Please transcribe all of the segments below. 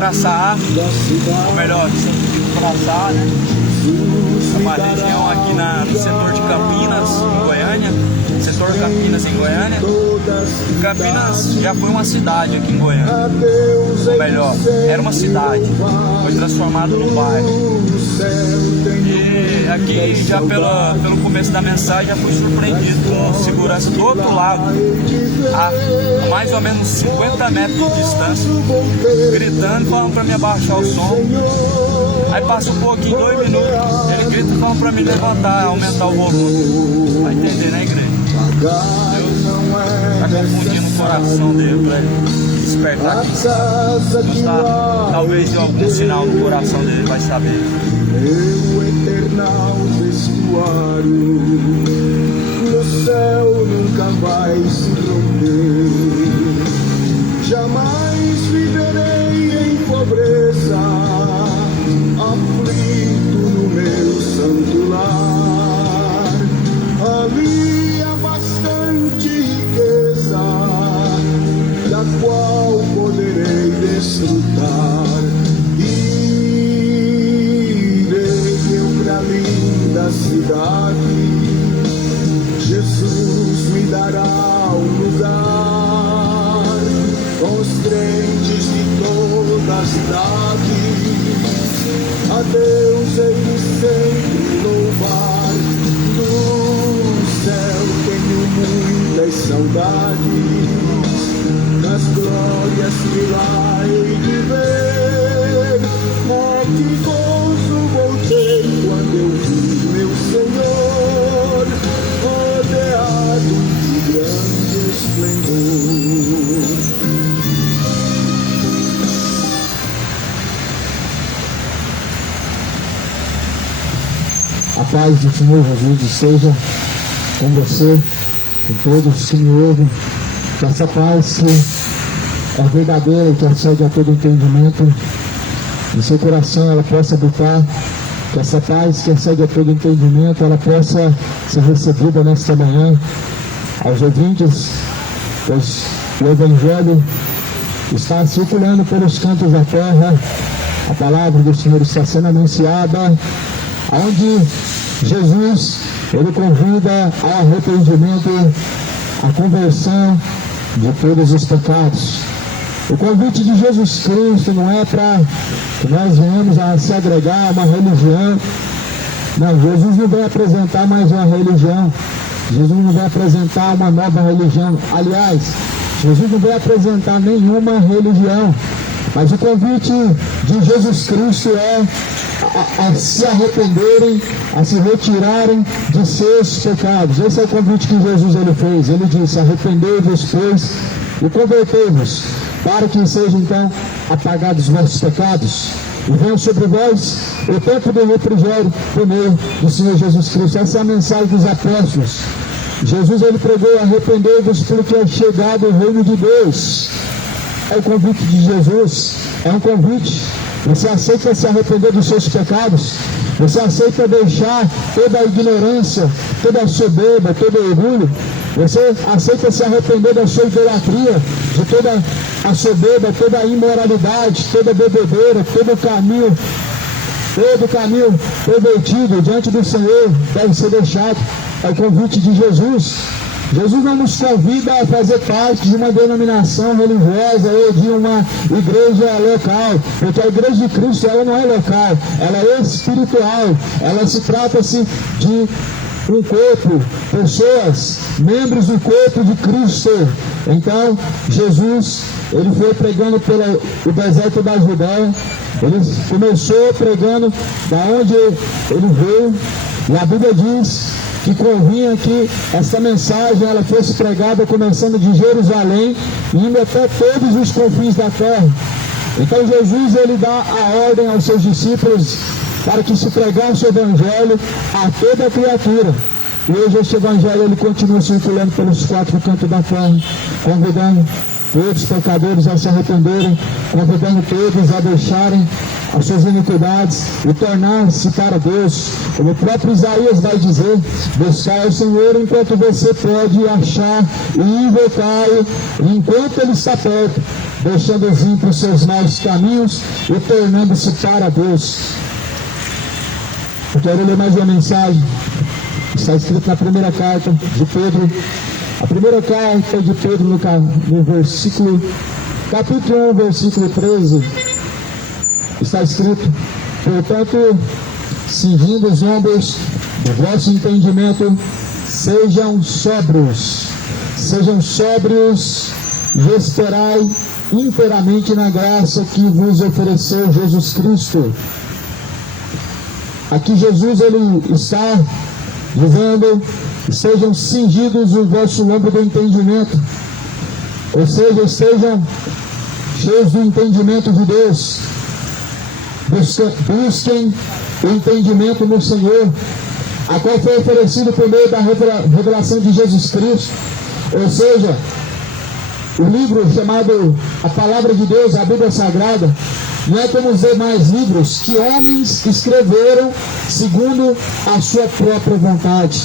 para assar, ou melhor, para assar, né? Uma região aqui no setor de Campinas, em Goiânia. Setor Campinas, em Goiânia. Campinas já foi uma cidade aqui em Goiânia. Ou melhor, era uma cidade. Foi transformado num bairro. E aqui, já pelo começo da mensagem, já fui surpreendido com segurança do outro lado, a mais ou menos 50 metros de distância, gritando, falando para me abaixar o som. Aí passa um pouquinho, 2 minutos, ele grita falando para me levantar, aumentar o volume. Vai entender, né, igreja? Deus está confundindo o coração dele para ele despertar aqui. Deus talvez de algum sinal no coração dele, vai saber. Meu eternal vestuário no céu nunca vai se romper. Jamais viverei em pobreza, aflito no meu santo lar. Ali há bastante riqueza, da qual poderei desfrutar. Linda cidade, Jesus me dará um lugar com os crentes de toda a cidade. A Deus hei de sempre louvar. No céu tenho muitas saudades das glórias que lá hei de ver. Oh, que gozo voltei quando eu vi meu Senhor rodeado de grande esplendor. A paz do Senhor Jesus seja com você, com todos que me ouvem, que essa paz que é verdadeira e que excede a todo entendimento, no seu coração ela possa habitar, que essa paz que excede a todo entendimento, ela possa ser recebida nesta manhã. Aos ouvintes, pois o Evangelho está circulando pelos cantos da terra, a palavra do Senhor está sendo anunciada, onde Jesus, ele convida ao arrependimento, à conversão de todos os pecados. O convite de Jesus Cristo não é para que nós venhamos a se agregar a uma religião. Não, Jesus não vai apresentar mais uma religião. Jesus não vai apresentar uma nova religião. Aliás, Jesus não vai apresentar nenhuma religião. Mas o convite de Jesus Cristo é a se arrependerem, a se retirarem de seus pecados. Esse é o convite que Jesus ele fez. Ele disse: arrependei-vos, pois, e convertei-vos, para que sejam então apagados os vossos pecados, e venham sobre vós o tempo do refrigério por meio do Senhor Jesus Cristo. Essa é a mensagem dos apóstolos. Jesus ele pregou: arrependei-vos, porque é chegado o reino de Deus. É o convite de Jesus, é um convite. Você aceita se arrepender dos seus pecados? Você aceita deixar toda a ignorância, toda a soberba, todo o orgulho? Você aceita se arrepender da sua idolatria, de toda a soberba, toda a imoralidade, toda a bebedeira, todo o caminho pervertido diante do Senhor deve ser deixado? É o convite de Jesus. Jesus não nos convida a fazer parte de uma denominação religiosa ou de uma igreja local, porque a igreja de Cristo ela não é local, ela é espiritual, ela se trata-se de um corpo, pessoas, membros do corpo de Cristo. Então, Jesus, ele foi pregando pelo deserto da Judéia, ele começou pregando da onde ele veio, e a Bíblia diz que convinha que essa mensagem ela fosse pregada começando de Jerusalém, indo até todos os confins da terra. Então Jesus ele dá a ordem aos seus discípulos para que se pregasse o Evangelho a toda a criatura. E hoje esse Evangelho ele continua circulando pelos 4 cantos da terra, convidando todos os pecadores a se arrependerem, convidando todos a deixarem as suas iniquidades e tornar-se para Deus. Como o próprio Isaías vai dizer: buscar o Senhor enquanto você pode achar, e invocar-o enquanto ele está perto. deixando os ímpios seus maus caminhos e tornando-se para Deus. Eu quero ler mais uma mensagem. Está escrito na primeira carta de Pedro. A primeira carta de Pedro no capítulo 1, versículo 13. Está escrito: portanto, cingindo os ombros do vosso entendimento, sejam sóbrios e esperai inteiramente na graça que vos ofereceu Jesus Cristo. Aqui Jesus ele está dizendo: sejam cingidos o vosso ombro do entendimento, ou seja, estejam cheios do entendimento de Deus. Busquem o entendimento no Senhor, a qual foi oferecido por meio da revelação de Jesus Cristo. Ou seja, o livro chamado a Palavra de Deus, a Bíblia Sagrada, não é como os demais livros que homens escreveram segundo a sua própria vontade,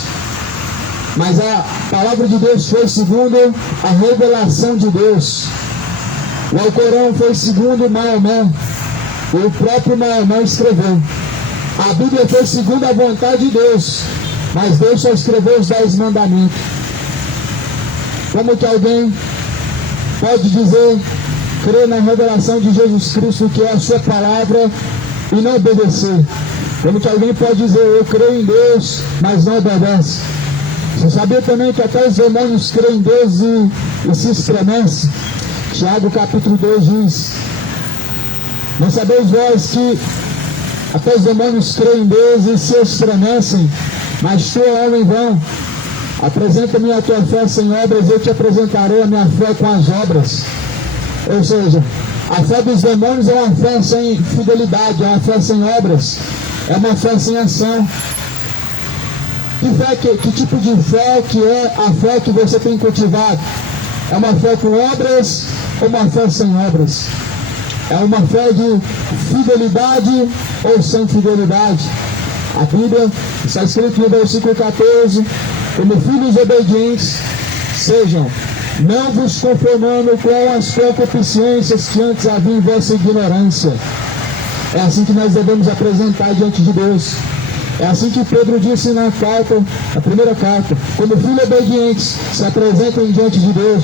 mas a Palavra de Deus foi segundo a revelação de Deus. O Alcorão foi segundo Maomé, o próprio Maomé escreveu. A Bíblia foi segundo a vontade de Deus, mas Deus só escreveu os 10 mandamentos. Como que alguém pode dizer, crer na revelação de Jesus Cristo, que é a sua palavra, e não obedecer? Como que alguém pode dizer, eu creio em Deus, mas não obedece? Você sabia também que até os demônios creem em Deus e se estremecem? Tiago capítulo 2 diz: não sabeis vós que até os demônios creem em Deus e se estremecem, mas tu, homem vão, apresenta-me a tua fé sem obras, eu te apresentarei a minha fé com as obras. Ou seja, a fé dos demônios é uma fé sem fidelidade, é uma fé sem obras, é uma fé sem ação. Que tipo de fé que é a fé que você tem cultivado? É uma fé com obras ou uma fé sem obras? É uma fé de fidelidade ou sem fidelidade? A Bíblia está escrito no versículo 14: como filhos obedientes, sejam, não vos conformando com as concupiscências que antes havia em vossa ignorância. É assim que nós devemos apresentar diante de Deus. É assim que Pedro disse na primeira carta: como filhos obedientes, se apresentem diante de Deus.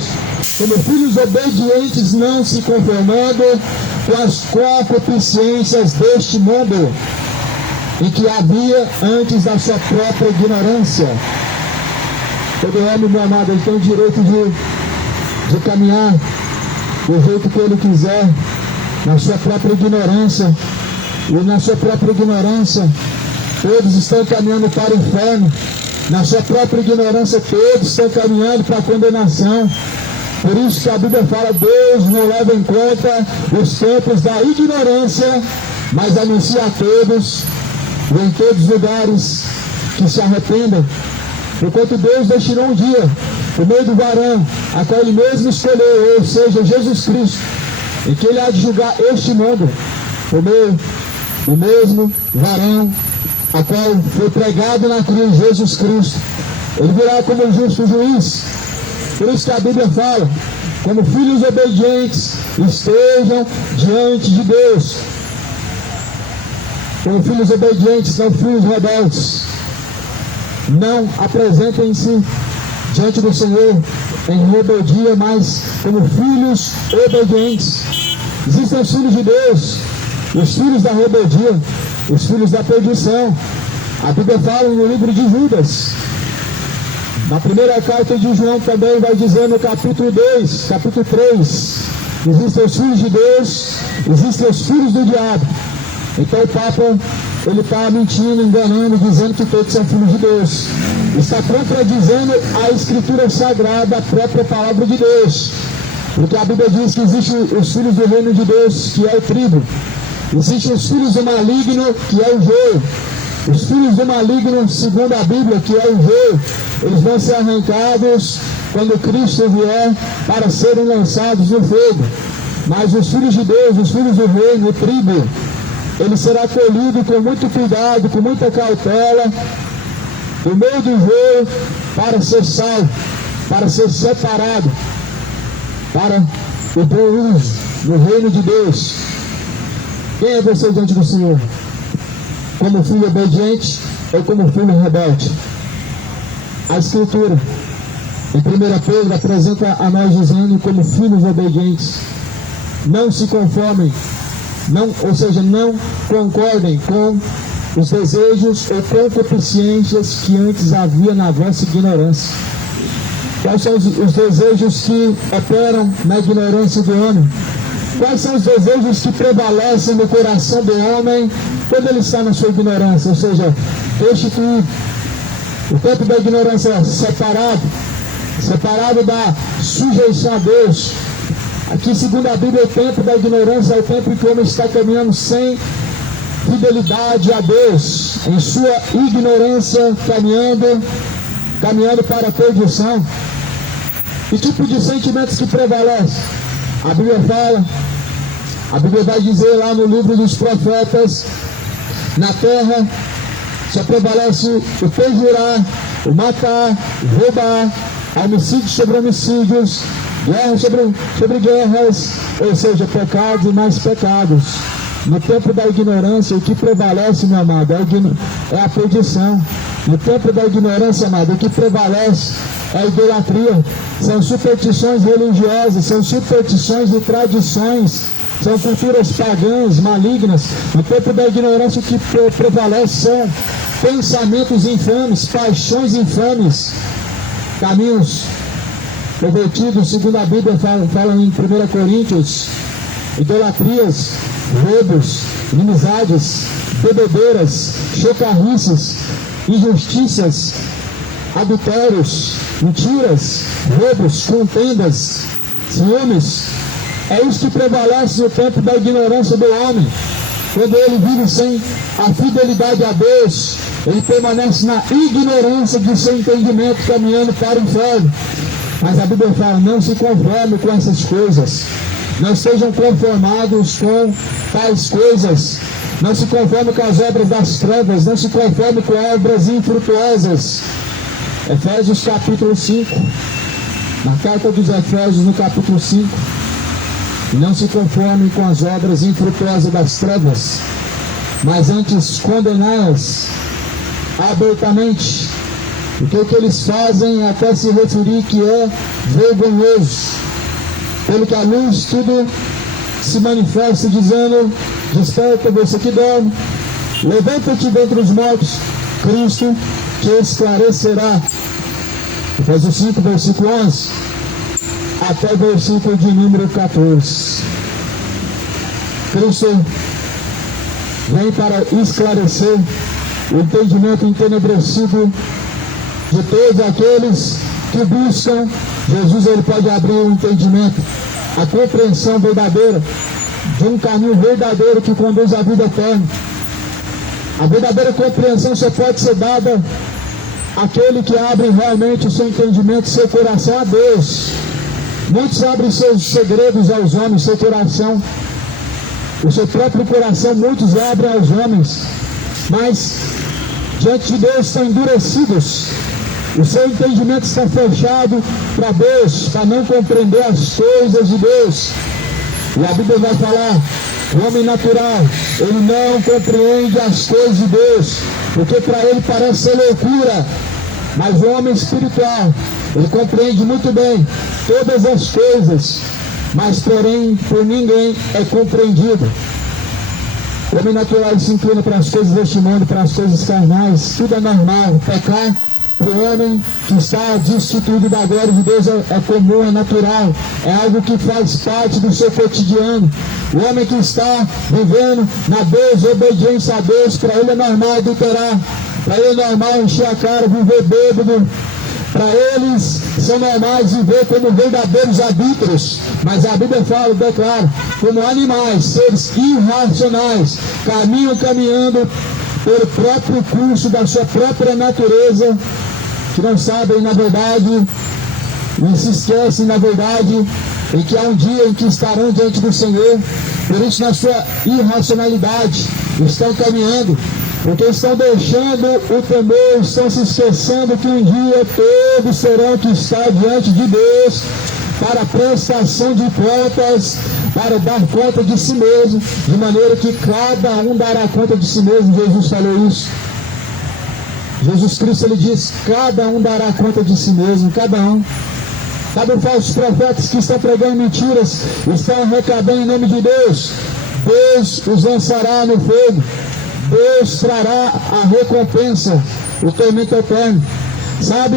Como filhos obedientes, não se conformando com as concupiscências deste mundo, em que havia antes da sua própria ignorância. Todo homem, meu amado, ele tem o direito de caminhar do jeito que ele quiser, na sua própria ignorância. E na sua própria ignorância, todos estão caminhando para o inferno. Na sua própria ignorância, todos estão caminhando para a condenação. Por isso que a Bíblia fala: Deus não leva em conta os tempos da ignorância, mas anuncia a todos, e em todos os lugares, que se arrependam. Porquanto Deus destinou um dia, por meio do varão, a qual Ele mesmo escolheu, ou seja, Jesus Cristo, em que Ele há de julgar este mundo, por meio do mesmo varão, a qual foi pregado na cruz, Jesus Cristo. Ele virá como justo juiz. Por isso que a Bíblia fala: como filhos obedientes, estejam diante de Deus. Como filhos obedientes, não filhos rebeldes. Não apresentem-se diante do Senhor em rebeldia, mas como filhos obedientes. Existem os filhos de Deus, os filhos da rebeldia, os filhos da perdição. A Bíblia fala no livro de Judas. Na primeira carta de João também vai dizer no capítulo 2, capítulo 3, existem os filhos de Deus, existem os filhos do diabo. Então o Papa, ele está mentindo, enganando, dizendo que todos são filhos de Deus. Está contradizendo a Escritura Sagrada, a própria Palavra de Deus. Porque a Bíblia diz que existem os filhos do reino de Deus, que é o trigo. Existem os filhos do maligno, que é o joio. Os filhos do maligno, segundo a Bíblia, que é o joio, eles vão ser arrancados quando Cristo vier para serem lançados no fogo. Mas os filhos de Deus, os filhos do reino, o trigo, ele será colhido com muito cuidado, com muita cautela, no meio do joio, para ser salvo, para ser separado, para o bom uso. no reino de Deus. Quem é você diante do Senhor? Como filho obediente ou como filho rebelde? A Escritura, em 1 Pedro, apresenta a nós dizendo como filhos obedientes. Não se conformem, ou seja, não concordem com os desejos ou concupiscências que antes havia na vossa ignorância. Quais são os desejos que operam na ignorância do homem? Quais são os desejos que prevalecem no coração do homem quando ele está na sua ignorância? Ou seja, destituído. O tempo da ignorância é separado da sujeição a Deus. Aqui, segundo a Bíblia, o tempo da ignorância é o tempo em que o homem está caminhando sem fidelidade a Deus, em sua ignorância, caminhando para a perdição. Que tipo de sentimentos que prevalece? A Bíblia vai dizer lá no livro dos profetas, na terra só prevalece o perjurar, o matar, o roubar, homicídios sobre homicídios, guerras sobre guerras, ou seja, pecados e mais pecados. No tempo da ignorância, o que prevalece, meu amado, é a perdição. No tempo da ignorância, amado, o que prevalece é a idolatria. São superstições religiosas, são superstições e tradições, são culturas pagãs, malignas. No tempo da ignorância, o que prevalece são pensamentos infames, paixões infames, caminhos pervertidos, segundo a Bíblia fala em 1 Coríntios, idolatrias, roubos, inimizades, bebedeiras, chocarrices, injustiças, adultérios, mentiras, roubos, contendas, ciúmes. É isso que prevalece no tempo da ignorância do homem. Quando ele vive sem a fidelidade a Deus, ele permanece na ignorância de seu entendimento, caminhando para o inferno. Mas a Bíblia fala, não se conforme com essas coisas. Não sejam conformados com tais coisas. Não se conforme com as obras das trevas. Não se conforme com obras infrutuosas. Efésios capítulo 5. Na carta dos Efésios, no capítulo 5. Não se conforme com as obras infrutuosas das trevas, mas antes condená-las abertamente. Porque o que eles fazem até se referir que é vergonhoso. Pelo que a luz tudo se manifesta dizendo, desperta você que dorme, levanta-te dentre os mortos, Cristo te esclarecerá. Efésios 5, versículo 11, até o versículo de número 14. Cristo vem para esclarecer o entendimento entenebrecido de todos aqueles que buscam Jesus. Ele pode abrir o entendimento, a compreensão verdadeira de um caminho verdadeiro que conduz à vida eterna. A verdadeira compreensão só pode ser dada àquele que abre realmente o seu entendimento, seu coração a Deus. Muitos abrem seus segredos aos homens, seu coração, o seu próprio coração, muitos abrem aos homens, mas diante de Deus estão endurecidos. O seu entendimento está fechado para Deus, para não compreender as coisas de Deus. E a Bíblia vai falar, o homem natural, ele não compreende as coisas de Deus, porque para ele parece ser loucura. Mas o homem espiritual, ele compreende muito bem todas as coisas, mas porém por ninguém é compreendido. O homem natural se inclina para as coisas deste mundo, para as coisas carnais, tudo é normal. Pecar para o homem que está destituído da glória de Deus é comum, é natural, é algo que faz parte do seu cotidiano. O homem que está vivendo na desobediência a Deus, para ele é normal adulterar, para ele é normal encher a cara, viver bêbado. Para eles são normais viver como verdadeiros adúlteros, mas a Bíblia fala, declara, como animais, seres irracionais, caminhando pelo próprio curso da sua própria natureza, que não sabem na verdade, e se esquecem na verdade, em que há um dia em que estarão diante do Senhor. Por isso, na sua irracionalidade, estão caminhando, porque estão deixando o temor, estão se esquecendo que um dia todos serão que estar diante de Deus, para a prestação de contas, para dar conta de si mesmo, de maneira que cada um dará conta de si mesmo. Jesus falou isso. Jesus Cristo, ele diz, cada um dará conta de si mesmo, cada um. Cada falsos profetas que estão pregando mentiras, estão arrecadando em nome de Deus. Deus os lançará no fogo. Deus trará a recompensa, o tormento eterno. Sabe,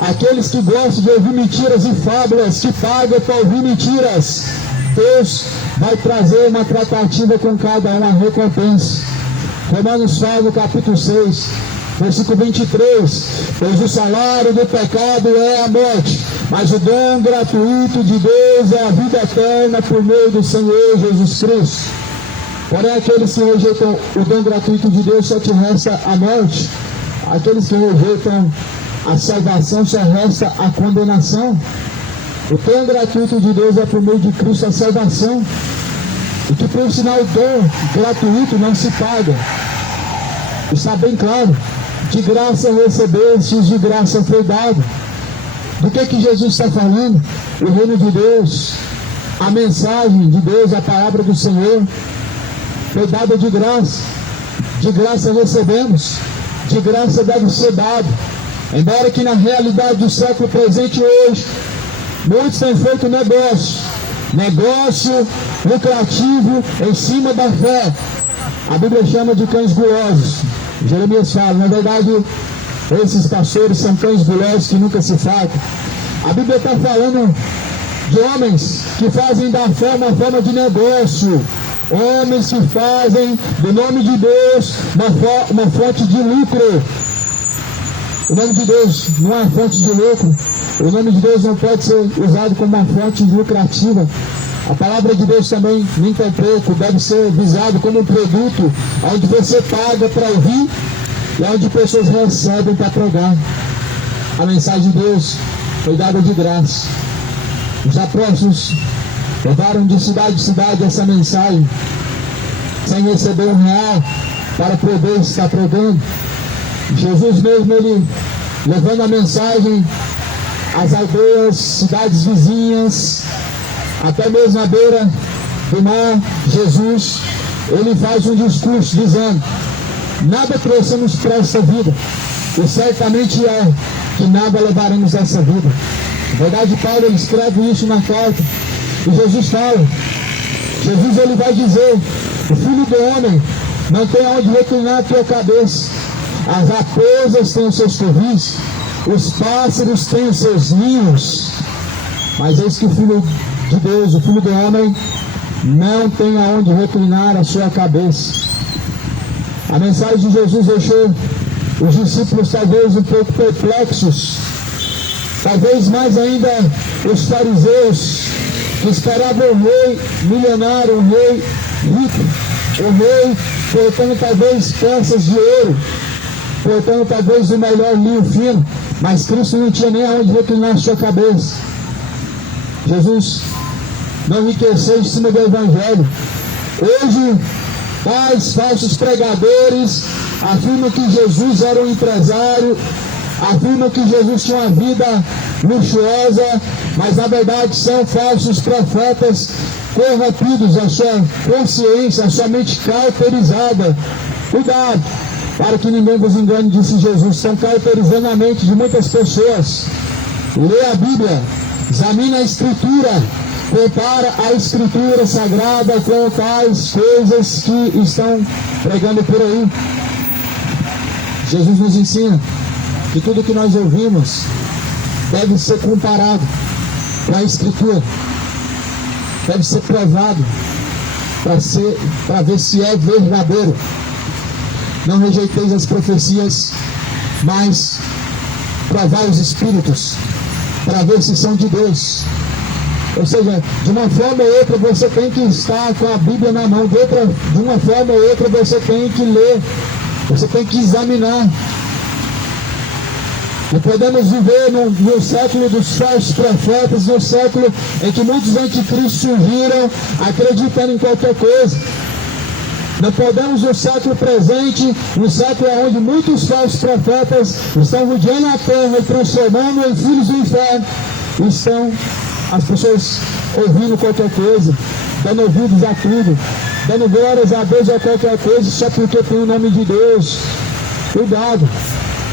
aqueles que gostam de ouvir mentiras e fábulas, que pagam para ouvir mentiras, Deus vai trazer uma tratativa com cada um, a recompensa. Romanos fala no capítulo 6, versículo 23, pois o salário do pecado é a morte, mas o dom gratuito de Deus é a vida eterna por meio do Senhor Jesus Cristo. Porém, aqueles que rejeitam o dom gratuito de Deus, só te resta a morte. Aqueles que rejeitam a salvação, só resta a condenação. O dom gratuito de Deus é por meio de Cristo a salvação. E que, por sinal, o dom gratuito não se paga. Está bem claro. De graça recebestes, de graça foi dado. Do que Jesus está falando? O reino de Deus, a mensagem de Deus, a palavra do Senhor, foi dada de graça recebemos, de graça deve ser dado. Embora que na realidade do século presente hoje, muitos têm feito negócio lucrativo em cima da fé. A Bíblia chama de cães gulosos. Jeremias fala, na verdade, esses pastores são cães gulosos que nunca se fartam. A Bíblia está falando de homens que fazem da fé uma forma de negócio. Homens que fazem do nome de Deus uma fonte de lucro. O nome de Deus não é fonte de lucro. O nome de Deus não pode ser usado como uma fonte lucrativa. A palavra de Deus também, nem tão pouco, deve ser visado como um produto onde você paga para ouvir e onde pessoas recebem para pregar. A mensagem de Deus foi dada de graça. Os apóstolos levaram de cidade em cidade essa mensagem, sem receber R$1 para poder estar pregando. Jesus mesmo, ele levando a mensagem às aldeias, cidades vizinhas, até mesmo à beira do mar, Jesus, ele faz um discurso dizendo, nada trouxemos para essa vida, e certamente é que nada levaremos essa vida. Na verdade, Paulo ele escreve isso na carta, e Jesus fala, Jesus ele vai dizer, o Filho do Homem não tem onde reclinar a tua cabeça, as raposas têm os seus covis, os pássaros têm os seus ninhos, mas eis que o Filho de Deus, o Filho do Homem, não tem aonde reclinar a sua cabeça. A mensagem de Jesus deixou os discípulos talvez um pouco perplexos, talvez mais ainda os fariseus, que esperavam um rei milionário, um rei rico, um rei portando talvez peças de ouro, portando talvez o melhor linho fino, mas Cristo não tinha nem aonde reclinar a sua cabeça. Jesus não enriqueceu em cima do Evangelho. Hoje, tais falsos pregadores afirmam que Jesus era um empresário, afirmam que Jesus tinha uma vida luxuosa, mas na verdade são falsos profetas corrompidos, a sua consciência, a sua mente cauterizada. Cuidado, para que ninguém vos engane, disse Jesus. Estão cauterizando a mente de muitas pessoas. Lê a Bíblia, examina a Escritura, compara a Escritura Sagrada com tais coisas que estão pregando por aí. Jesus nos ensina que tudo que nós ouvimos deve ser comparado com a Escritura, deve ser provado para ver se é verdadeiro. Não rejeiteis as profecias, mas provar os Espíritos, para ver se são de Deus. Ou seja, de uma forma ou outra você tem que estar com a Bíblia na mão, de uma forma ou outra você tem que ler, você tem que examinar. Não podemos viver no século dos falsos profetas, no século em que muitos anticristos surgiram acreditando em qualquer coisa. Não podemos no século presente, no século onde muitos falsos profetas estão rodeando a terra e transformando em filhos do inferno, estão as pessoas ouvindo qualquer coisa, dando ouvidos a tudo, dando glórias a Deus a qualquer coisa, só porque tem o nome de Deus. Cuidado,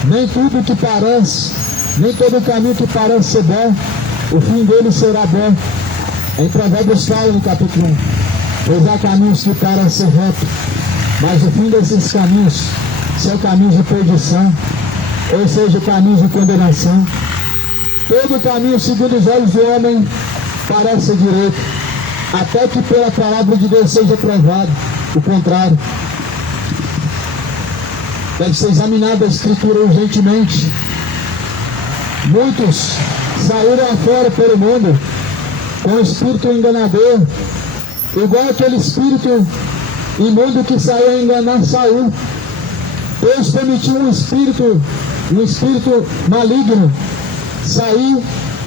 nem tudo que parece, nem todo caminho que parece ser bom, o fim dele será bom. Em Provérbios fala no capítulo 1, pois há caminhos que parecem ser retos, mas o fim desses caminhos são caminhos de perdição, ou seja, caminhos de condenação. Todo caminho segundo os olhos do homem parece ser direito, até que pela palavra de Deus seja provado o contrário. Deve ser examinada a Escritura urgentemente. Muitos saíram afora pelo mundo com o espírito enganador, igual aquele espírito imundo que saiu a enganar Saul. Deus permitiu um espírito maligno sair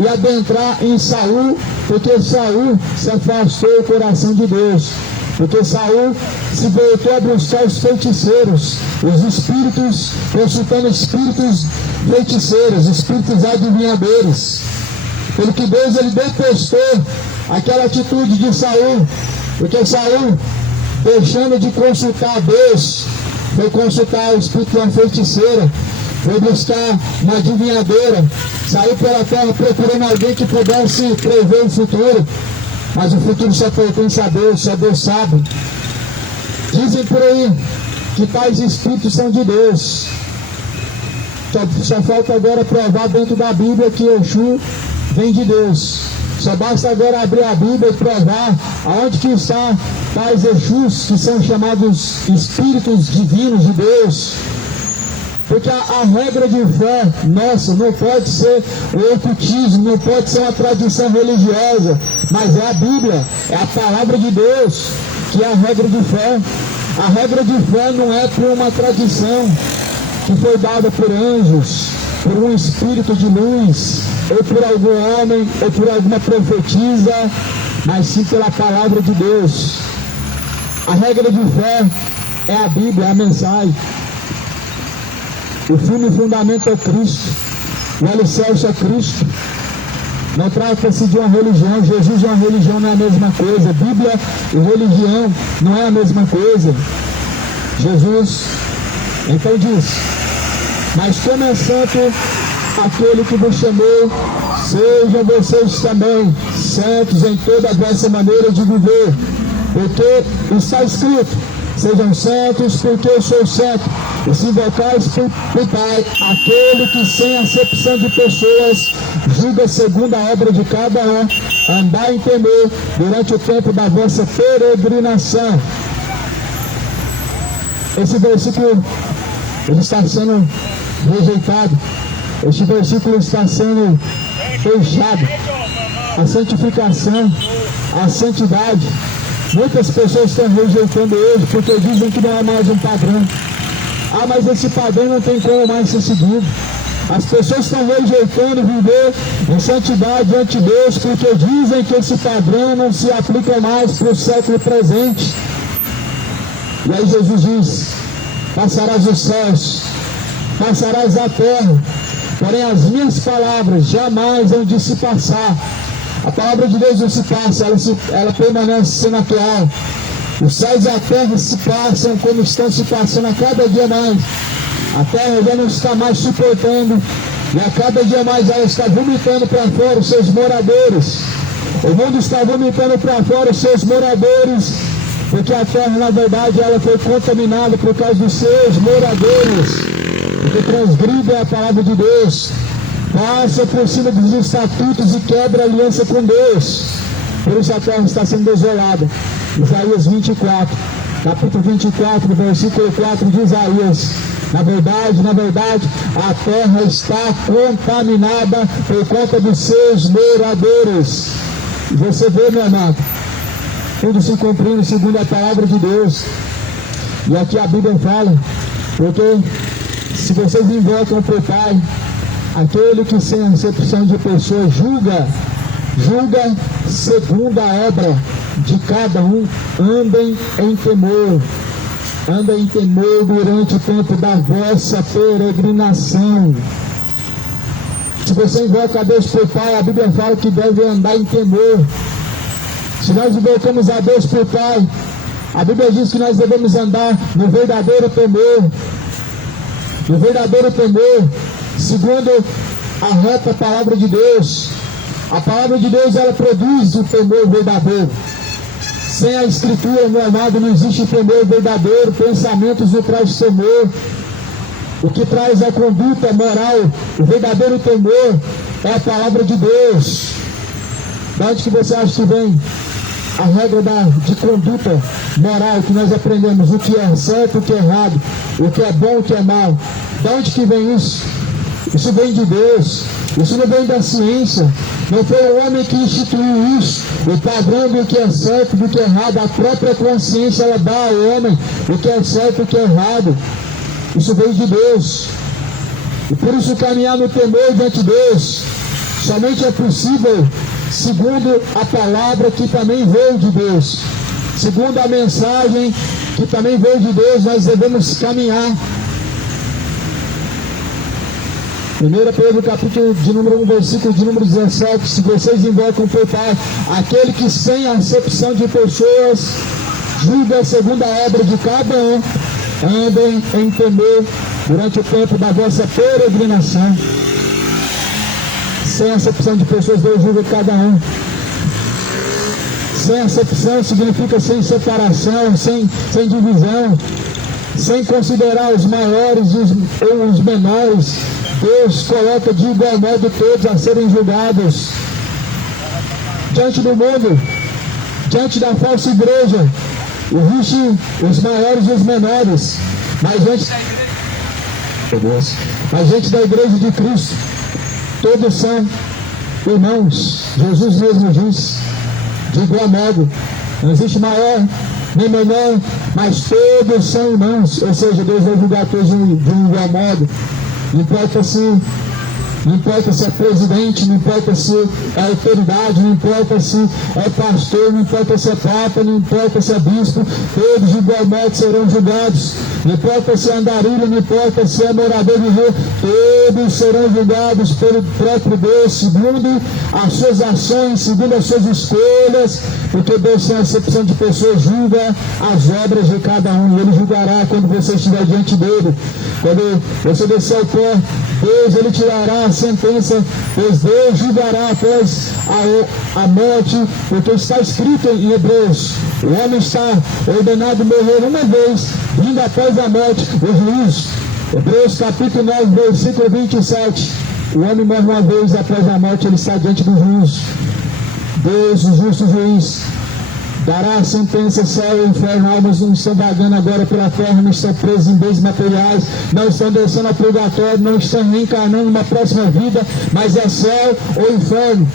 e adentrar em Saul, porque Saul se afastou do coração de Deus, porque Saul se voltou a buscar os feiticeiros, os espíritos, consultando espíritos feiticeiros, espíritos adivinhadores. Pelo que Deus ele detestou aquela atitude de Saul, porque Saul, deixando de consultar Deus, foi consultar o espírito de uma feiticeira, foi buscar uma adivinhadora, saiu pela terra procurando alguém que pudesse prever o futuro, mas o futuro só pertence a Deus, só Deus sabe. Dizem por aí que tais espíritos são de Deus. Só falta agora provar dentro da Bíblia que Exu vem de Deus. Só basta agora abrir a Bíblia e provar aonde que está tais Exus, que são chamados espíritos divinos de Deus. Porque a regra de fé nossa não pode ser o ocultismo, não pode ser uma tradição religiosa, mas é a Bíblia, é a palavra de Deus que é a regra de fé. A regra de fé não é por uma tradição que foi dada por anjos, por um espírito de luz, ou por algum homem, ou por alguma profetisa, mas sim pela palavra de Deus. A regra de fé é a Bíblia, é a mensagem. O firme fundamento é Cristo, o alicerce é Cristo. Não trata-se de uma religião. Jesus e uma religião não é a mesma coisa. Bíblia e religião não é a mesma coisa. Jesus então diz: mas como é santo aquele que vos chamou, sejam vocês também santos em toda a vossa maneira de viver, porque está escrito: sejam santos porque eu sou santo. E se invocais por Pai, aquele que sem acepção de pessoas julga segundo a obra de cada um, andai em temor durante o tempo da vossa peregrinação. Esse versículo ele está sendo rejeitado. Este versículo está sendo fechado. A santificação, a santidade, muitas pessoas estão rejeitando hoje porque dizem que não é mais um padrão. Ah, mas esse padrão não tem como mais ser seguido. As pessoas estão rejeitando viver em santidade ante Deus porque dizem que esse padrão não se aplica mais para o século presente. E aí Jesus diz: passarás os céus, passarás a terra, porém as minhas palavras jamais hão de se passar. A palavra de Deus não se passa, ela permanece sendo atual. Os céus e a terra se passam como estão se passando a cada dia mais. A terra já não está mais suportando, e a cada dia mais ela está vomitando para fora os seus moradores. O mundo está vomitando para fora os seus moradores, porque a terra, na verdade, ela foi contaminada por causa dos seus moradores, porque transgridem a palavra de Deus, passa por cima dos estatutos e quebra a aliança com Deus. Por isso a terra está sendo desolada. Isaías 24, capítulo 24, versículo 4 de Isaías: na verdade, a terra está contaminada por conta dos seus moradores. E você vê, meu amado, tudo se cumprindo segundo a palavra de Deus. E aqui a Bíblia fala: porque se vocês invocam por Pai, aquele que sem acepção de pessoas julga segundo a obra de cada um, andem em temor durante o tempo da vossa peregrinação. Se você invoca a Deus por Pai, a Bíblia fala que deve andar em temor. Se nós invocamos a Deus por Pai, a Bíblia diz que nós devemos andar no verdadeiro temor. No verdadeiro temor, segundo a reta palavra de Deus. A palavra de Deus, ela produz o temor verdadeiro. Sem a Escritura, meu amado, não existe temor verdadeiro. Pensamentos não traz temor. O que traz a conduta moral, o verdadeiro temor, é a palavra de Deus. De onde que você acha que vem a regra de conduta moral que nós aprendemos? O que é certo, o que é errado, o que é bom, o que é mal. De onde que vem isso? Isso vem de Deus. Isso não vem da ciência. Não foi o homem que instituiu isso. O padrão do que é certo, do que é errado, a própria consciência, ela dá ao homem o que é certo, o que é errado. Isso veio de Deus. E por isso caminhar no temor diante de Deus somente é possível segundo a palavra que também veio de Deus. Segundo a mensagem que também veio de Deus, nós devemos caminhar. 1 Pedro capítulo de número 1, versículo de número 17. Se vocês invocam por Pai, aquele que sem acepção de pessoas julga segundo a obra de cada um, andem em temor durante o tempo da vossa peregrinação. Sem acepção de pessoas, Deus julga cada um. Sem acepção significa sem separação, sem divisão, sem considerar os maiores ou os menores. Deus coloca de igual modo todos a serem julgados. Diante do mundo, diante da falsa igreja, existem os maiores e os menores, mas diante da igreja de Cristo, todos são irmãos. Jesus mesmo diz, de igual modo, não existe maior nem menor, mas todos são irmãos. Ou seja, Deus vai julgar todos de um igual modo. Não importa se é presidente, não importa se é autoridade, não importa se é pastor, não importa se é papa, não importa se é bispo, todos de igual modo serão julgados. Não importa se é andarilho, não importa se é morador de rua, todos serão julgados pelo próprio Deus, segundo as suas ações, segundo as suas escolhas, porque Deus, sem acepção de pessoas, julga as obras de cada um, e Ele julgará quando você estiver diante dele. Quando você descer ao pó, Deus, Ele tirará a sentença, pois Deus julgará após a morte, porque está escrito em Hebreus, o homem está ordenado a morrer uma vez, vindo após a morte, o juízo. Hebreus capítulo 9, versículo 27, o homem morre uma vez, após a morte ele está diante do juízo. Deus, o justo juiz, dará a sentença, céu e inferno. Almas não estão vagando agora pela terra, não estão presos em bens materiais, não estão descendo ao purgatório, não estão reencarnando numa próxima vida, mas é céu ou inferno.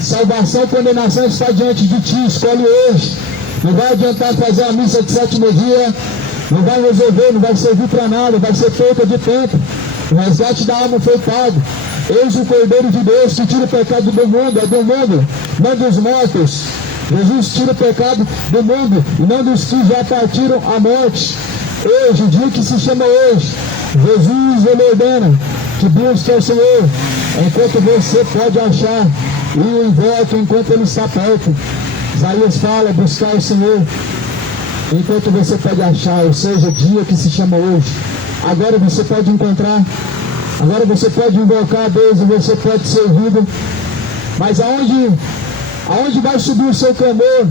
Salvação e condenação está diante de ti, escolhe hoje. Não vai adiantar fazer a missa de sétimo dia, não vai resolver, não vai servir para nada, vai ser feita de tempo. O resgate da alma foi pago. Eis o Cordeiro de Deus que tira o pecado do mundo, é do mundo, não dos mortos. Jesus tira o pecado do mundo e não dos que já partiram à morte. Hoje, o dia que se chama hoje, Jesus, Ele ordena que busque ao Senhor enquanto você pode achar, e o invoque enquanto Ele está perto. Isaías fala, buscar o Senhor enquanto você pode achar, ou seja, o dia que se chama hoje. Agora você pode encontrar, agora você pode invocar a Deus e você pode ser ouvido, mas aonde vai subir o seu clamor?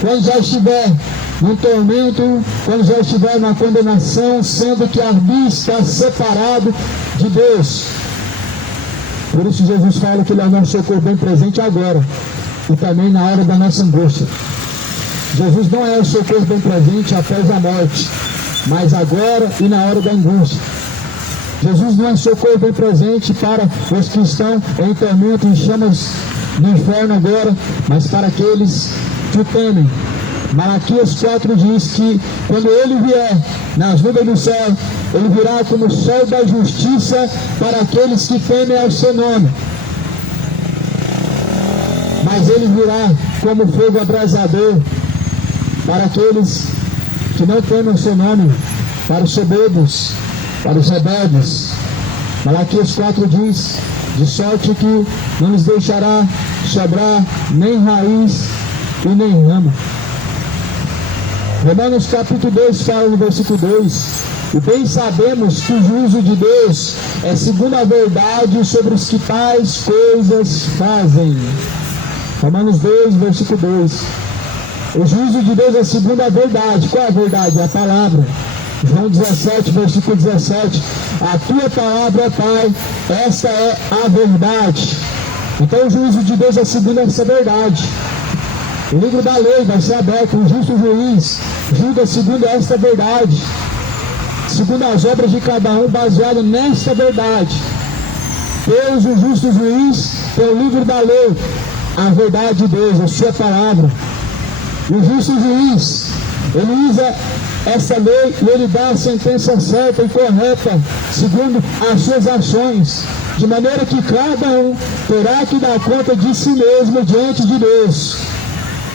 Quando já estiver no tormento, quando já estiver na condenação, sendo que ali está separado de Deus. Por isso Jesus fala que Ele é o nosso socorro bem presente agora e também na hora da nossa angústia. Jesus não é o socorro bem presente após a morte, mas agora e na hora da angústia. Jesus não é socorro bem presente para os que estão em tormento, em chamas no inferno agora, mas para aqueles que o temem. Malaquias 4 diz que quando Ele vier nas nuvens do céu, Ele virá como o sol da justiça para aqueles que temem ao seu nome. Mas Ele virá como fogo abrasador para aqueles que não temem o seu nome, para os soberbos, para os rebeldes. Malaquias 4 diz de sorte que não lhes deixará sobrar nem raiz e nem rama. Romanos capítulo 2 fala no versículo 2: e bem sabemos que o juízo de Deus é segundo a verdade sobre os que tais coisas fazem. Romanos 2, versículo 2. O juízo de Deus é segundo a verdade. Qual é a verdade? É a palavra. João 17, versículo 17. A tua palavra, Pai, esta é a verdade. Então o juízo de Deus é segundo essa verdade. O livro da lei vai ser aberto, o justo juiz julga segundo esta verdade, segundo as obras de cada um, baseado nesta verdade. Deus, o justo juiz, tem o livro da lei, a verdade de Deus, a sua palavra. E o justo juiz, ele usa essa lei e ele dá a sentença certa e correta, segundo as suas ações, de maneira que cada um terá que dar conta de si mesmo diante de Deus.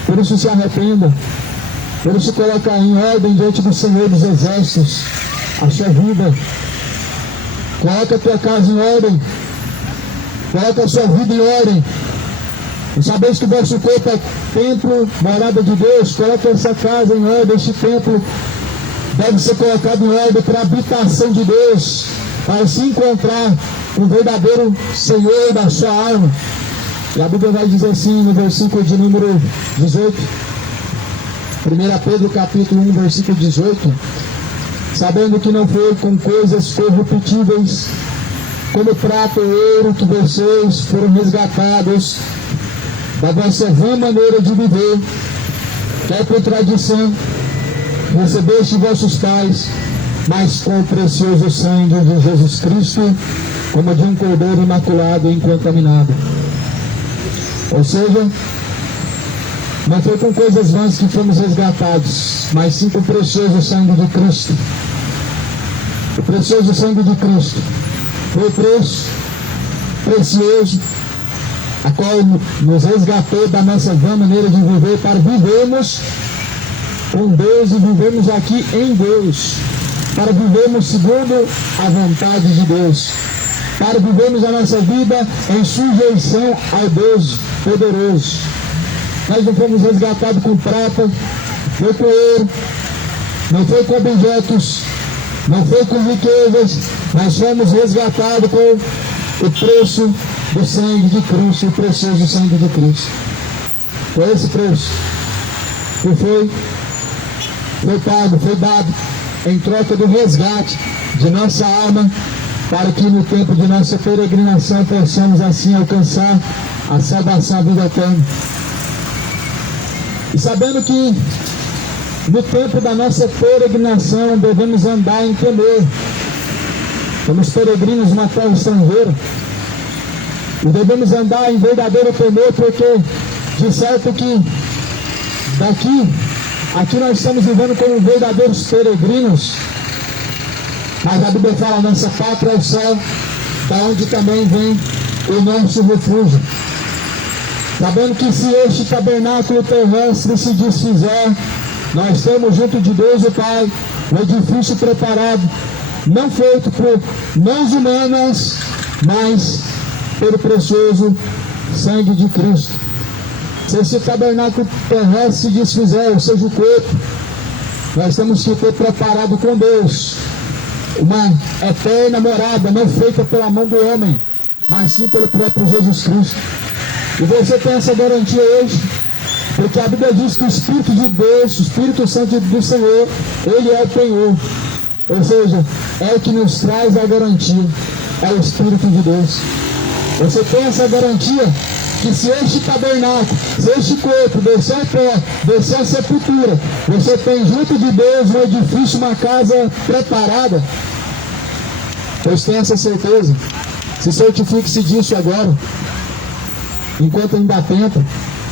Por isso se arrependa, por isso coloca em ordem diante do Senhor dos Exércitos a sua vida, coloca a tua casa em ordem, coloca a sua vida em ordem. E sabeis que o vosso corpo é templo, morada de Deus. Coloca essa casa em ordem, este templo deve ser colocado em ordem para a habitação de Deus, para se encontrar com o verdadeiro Senhor da sua alma. E a Bíblia vai dizer assim no versículo de número 18, 1 Pedro capítulo 1, versículo 18: sabendo que não foi com coisas corruptíveis, como prata ou ouro, que vocês foram resgatados da vossa vã maneira de viver, que é por tradição, recebeste vossos pais, mas com o precioso sangue de Jesus Cristo, como de um cordeiro imaculado e incontaminado. Ou seja, não foi com coisas vãs que fomos resgatados, mas sim com o precioso sangue de Cristo. O precioso sangue de Cristo foi o preço precioso, a qual nos resgatou da nossa vã maneira de viver, para vivermos com Deus e vivermos aqui em Deus, para vivermos segundo a vontade de Deus, para vivermos a nossa vida em sujeição ao Deus poderoso. Nós não fomos resgatados com prata, foi com ouro, não foi com objetos, não foi com riquezas, mas fomos resgatados com o preço do sangue de Cristo, o precioso sangue de Cristo. Foi esse preço que foi pago, foi dado em troca do resgate de nossa alma, para que no tempo de nossa peregrinação possamos assim alcançar a salvação, a vida eterna. E sabendo que no tempo da nossa peregrinação devemos andar em temor, somos peregrinos numa terra estrangeira, e devemos andar em verdadeiro temor, porque de certo que aqui nós estamos vivendo como verdadeiros peregrinos, mas a Bíblia fala: nossa pátria é o céu, da onde também vem o nosso refúgio. Sabendo que se este tabernáculo terrestre se desfizer, nós temos junto de Deus o Pai um edifício preparado, não feito por mãos humanas, mas pelo precioso sangue de Cristo. Se esse tabernáculo terrestre se desfizer, ou seja, o corpo, nós temos que ter preparado com Deus uma eterna morada, não feita pela mão do homem, mas sim pelo próprio Jesus Cristo. E você tem essa garantia hoje, porque a Bíblia diz que o Espírito de Deus, o Espírito Santo do Senhor, Ele é o penhor, ou seja, é o que nos traz a garantia, é o Espírito de Deus. Você tem essa garantia que se este tabernáculo, se este corpo descer a pó, descer a sepultura, você tem junto de Deus um edifício, uma casa preparada. Pois tem essa certeza. Se certifique-se disso agora, enquanto ainda há tempo.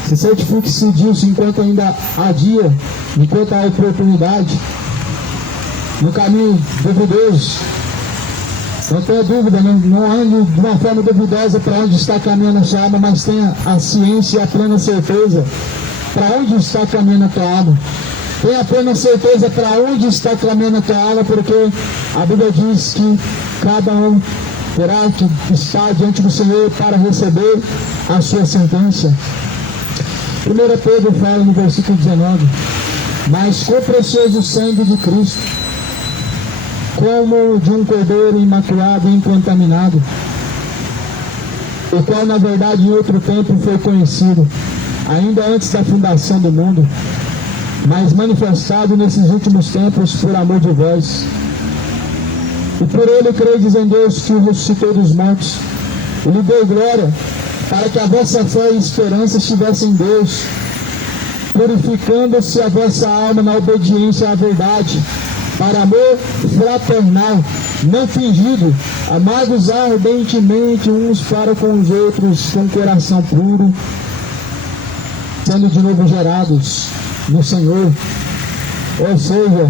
Se certifique-se disso enquanto ainda há dia, enquanto há oportunidade. No caminho duvidoso, não tenha dúvida, não ande de uma forma duvidosa para onde está caminhando a sua alma, mas tenha a ciência e a plena certeza para onde está caminhando a tua alma. Tenha a plena certeza para onde está caminhando a tua alma, porque a Bíblia diz que cada um terá que estar diante do Senhor para receber a sua sentença. 1 Pedro fala no versículo 19: mas com o precioso sangue de Cristo, como de um cordeiro imaculado e incontaminado, o qual na verdade em outro tempo foi conhecido, ainda antes da fundação do mundo, mas manifestado nesses últimos tempos por amor de vós. E por ele credes em Deus, que o ressuscitou dos mortos, e lhe deu glória, para que a vossa fé e esperança estivessem em Deus, purificando-se a vossa alma na obediência à verdade, para amor fraternal, não fingido, amados ardentemente uns para com os outros, com coração puro, sendo de novo gerados no Senhor. Ou seja,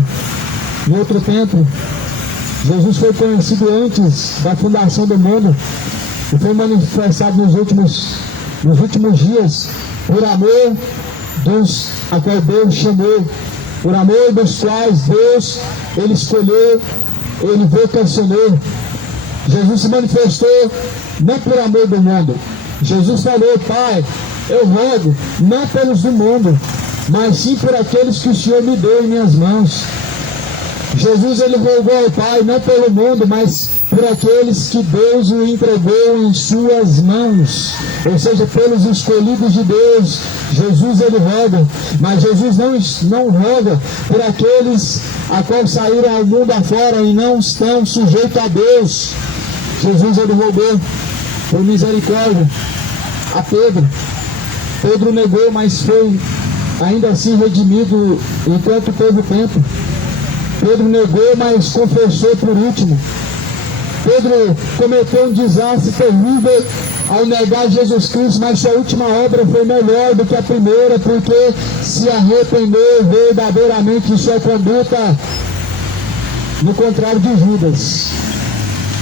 em outro tempo, Jesus foi conhecido antes da fundação do mundo e foi manifestado nos últimos dias, por amor dos a qual Deus chamou, por amor dos quais Deus ele escolheu, ele vocacionou. Jesus se manifestou não por amor do mundo. Jesus falou: Pai, eu rogo não pelos do mundo, mas sim por aqueles que o Senhor me deu em minhas mãos. Jesus ele rogou ao Pai não pelo mundo, mas por aqueles que Deus o entregou em suas mãos, ou seja, pelos escolhidos de Deus. Jesus ele roga, mas Jesus não roga por aqueles a qual saíram ao mundo afora e não estão sujeitos a Deus. Jesus ele rogou por misericórdia a Pedro. Pedro negou, mas foi ainda assim redimido enquanto teve tempo. Pedro negou, mas confessou por último. Pedro cometeu um desastre terrível ao negar Jesus Cristo, mas sua última obra foi melhor do que a primeira, porque se arrependeu verdadeiramente de sua conduta, no contrário de Judas.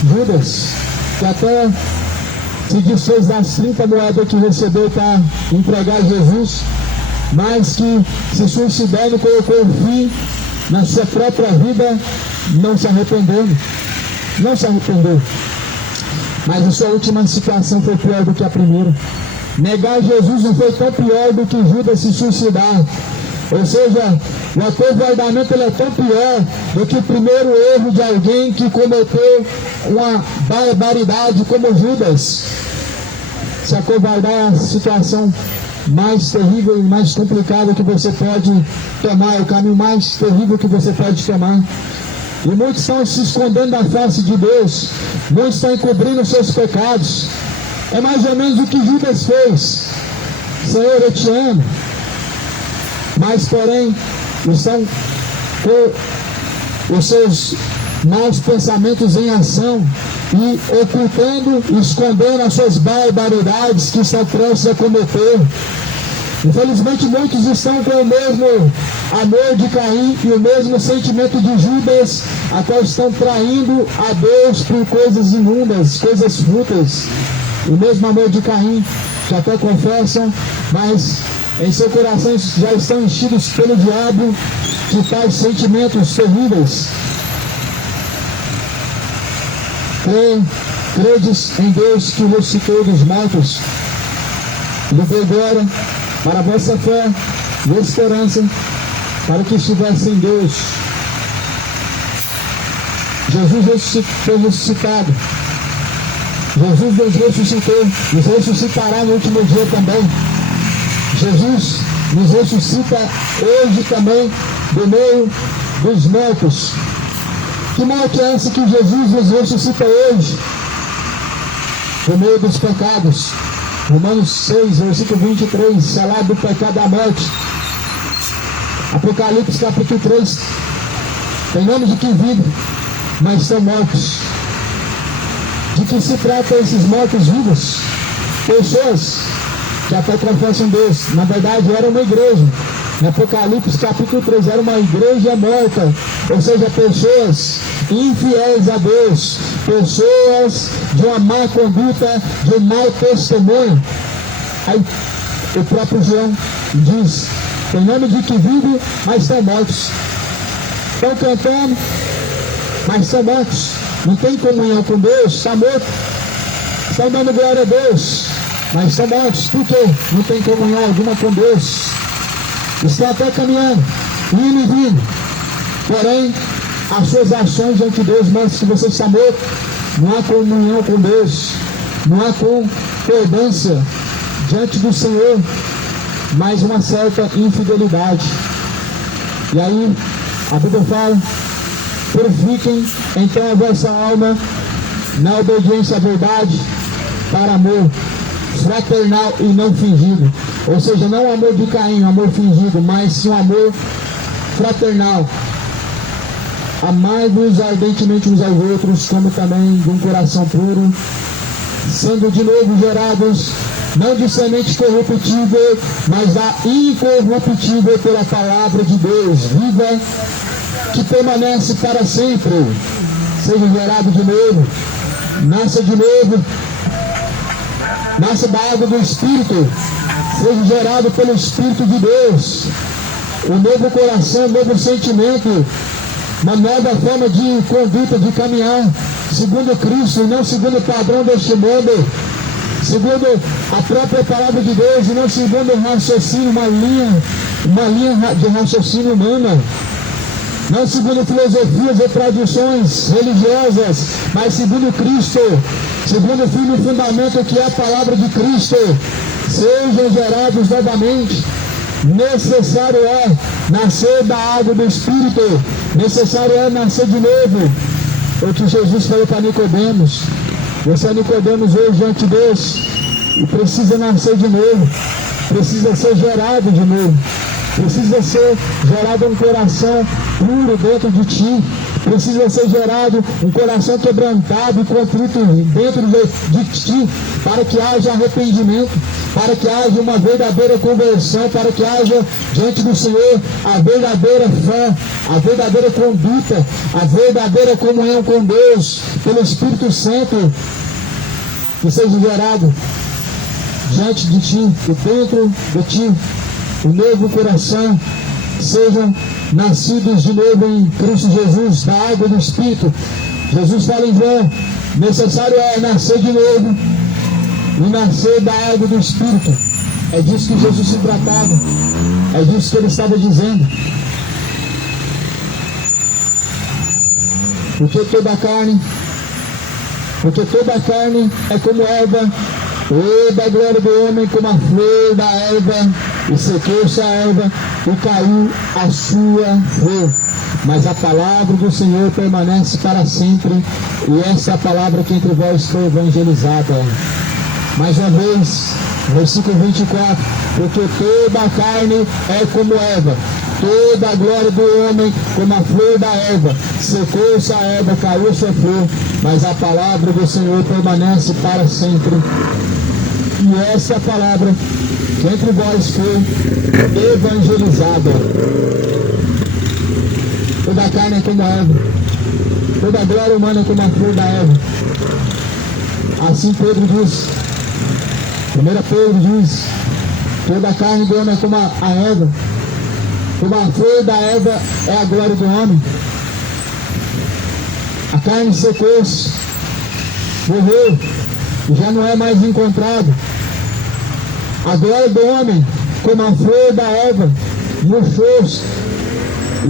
Judas, que até se desfez das 30 moedas que recebeu para entregar Jesus, mas que se suicidando colocou fim na sua própria vida, não se arrependeu. Não se arrependeu. Mas a sua última situação foi pior do que a primeira. Negar Jesus não foi tão pior do que Judas se suicidar. Ou seja, o acovardamento ele é tão pior do que o primeiro erro de alguém que cometeu uma barbaridade como Judas. Se acovardar é a situação mais terrível e mais complicada que você pode tomar, é o caminho mais terrível que você pode tomar. E muitos estão se escondendo da face de Deus, muitos estão encobrindo seus pecados. É mais ou menos o que Judas fez. Senhor, eu te amo, mas porém estão com os seus maus pensamentos em ação e ocultando, escondendo as suas barbaridades que estão prestes a cometer. Infelizmente muitos estão com o mesmo amor de Caim e o mesmo sentimento de Judas, a qual estão traindo a Deus por coisas imundas, coisas fúteis. O mesmo amor de Caim, que até confessam, mas em seu coração já estão enchidos pelo diabo de tais sentimentos terríveis. Credes em Deus que ressuscitou dos mortos, lhe deu glória para a vossa fé e esperança, para que estivesse em Deus. Jesus foi ressuscitado. Jesus nos ressuscitou, nos ressuscitará no último dia também. Jesus nos ressuscita hoje também do meio dos mortos. Que morte é essa que Jesus nos ressuscita hoje? Do meio dos pecados. Romanos 6, versículo 23, salário do pecado é a morte. Apocalipse capítulo 3, tem nome de que vivem, mas são mortos. De que se trata esses mortos vivos? Pessoas que até professam Deus, na verdade era uma igreja. No Apocalipse capítulo 3 era uma igreja morta, ou seja, pessoas infiéis a Deus, pessoas de uma má conduta, de um mau testemunho. Aí o próprio João diz: tem nome de que vive, mas estão mortos. Estão cantando, mas estão mortos. não tem comunhão com Deus, está morto. Estão dando glória a Deus, mas estão mortos. Por quê? Não tem comunhão alguma com Deus. Estão até caminhando, indo e vindo. Porém, as suas ações diante de Deus mostram que você está morto. Não há comunhão com Deus, não há concordância diante do Senhor, mas uma certa infidelidade. E aí, a Bíblia fala: purifiquem então a vossa alma na obediência à verdade, para amor fraternal e não fingido. Ou seja, não o amor de Caim, o amor fingido, mas sim o amor fraternal. Amai-vos ardentemente uns aos outros, como também de um coração puro, sendo de novo gerados, não de semente corruptível, mas da incorruptível pela palavra de Deus, viva, que permanece para sempre. Seja gerado de novo, nasça de novo, nasça da água do Espírito, seja gerado pelo Espírito de Deus, um novo coração, um novo sentimento, uma nova forma de conduta, de caminhar, segundo Cristo, e não segundo o padrão deste mundo, segundo a própria palavra de Deus, e não segundo o raciocínio, uma linha de raciocínio humana, não segundo filosofias ou tradições religiosas, mas segundo Cristo, segundo o firme fundamento que é a palavra de Cristo. Sejam gerados novamente. Necessário é nascer da água do Espírito, necessário é nascer de novo. O que Jesus falou para Nicodemos: você é Nicodemos hoje diante de Deus e precisa nascer de novo, precisa ser gerado de novo, precisa ser gerado um coração puro dentro de ti, precisa ser gerado um coração quebrantado e contrito dentro de ti, para que haja arrependimento, para que haja uma verdadeira conversão, para que haja diante do Senhor a verdadeira fé, a verdadeira conduta, a verdadeira comunhão com Deus, pelo Espírito Santo, que seja gerado diante de ti e dentro de ti o novo coração, sejam nascidos de novo em Cristo Jesus, da água do Espírito. Jesus fala em João: necessário é nascer de novo e nascer da água do Espírito. É disso que Jesus se tratava, é disso que ele estava dizendo. Porque toda a carne é como erva, toda a glória do homem como a flor da erva, e secou-se a erva e caiu a sua flor. Mas a palavra do Senhor permanece para sempre, e essa é a palavra que entre vós foi evangelizada. Mais uma vez, versículo 24: porque toda a carne é como erva, toda a glória do homem como a flor da erva, secou-se a erva, caiu a sua flor, mas a palavra do Senhor permanece para sempre. E essa é a palavra que entre vós foi evangelizada. Toda a carne é como a erva, toda a glória humana é como a flor da erva. Assim Pedro diz, 1 Pedro diz: toda a carne do homem é como a erva, como a flor da erva é a glória do homem. A carne secou-se, morreu, e já não é mais encontrado. A glória do homem, como a flor da erva, murchou-se.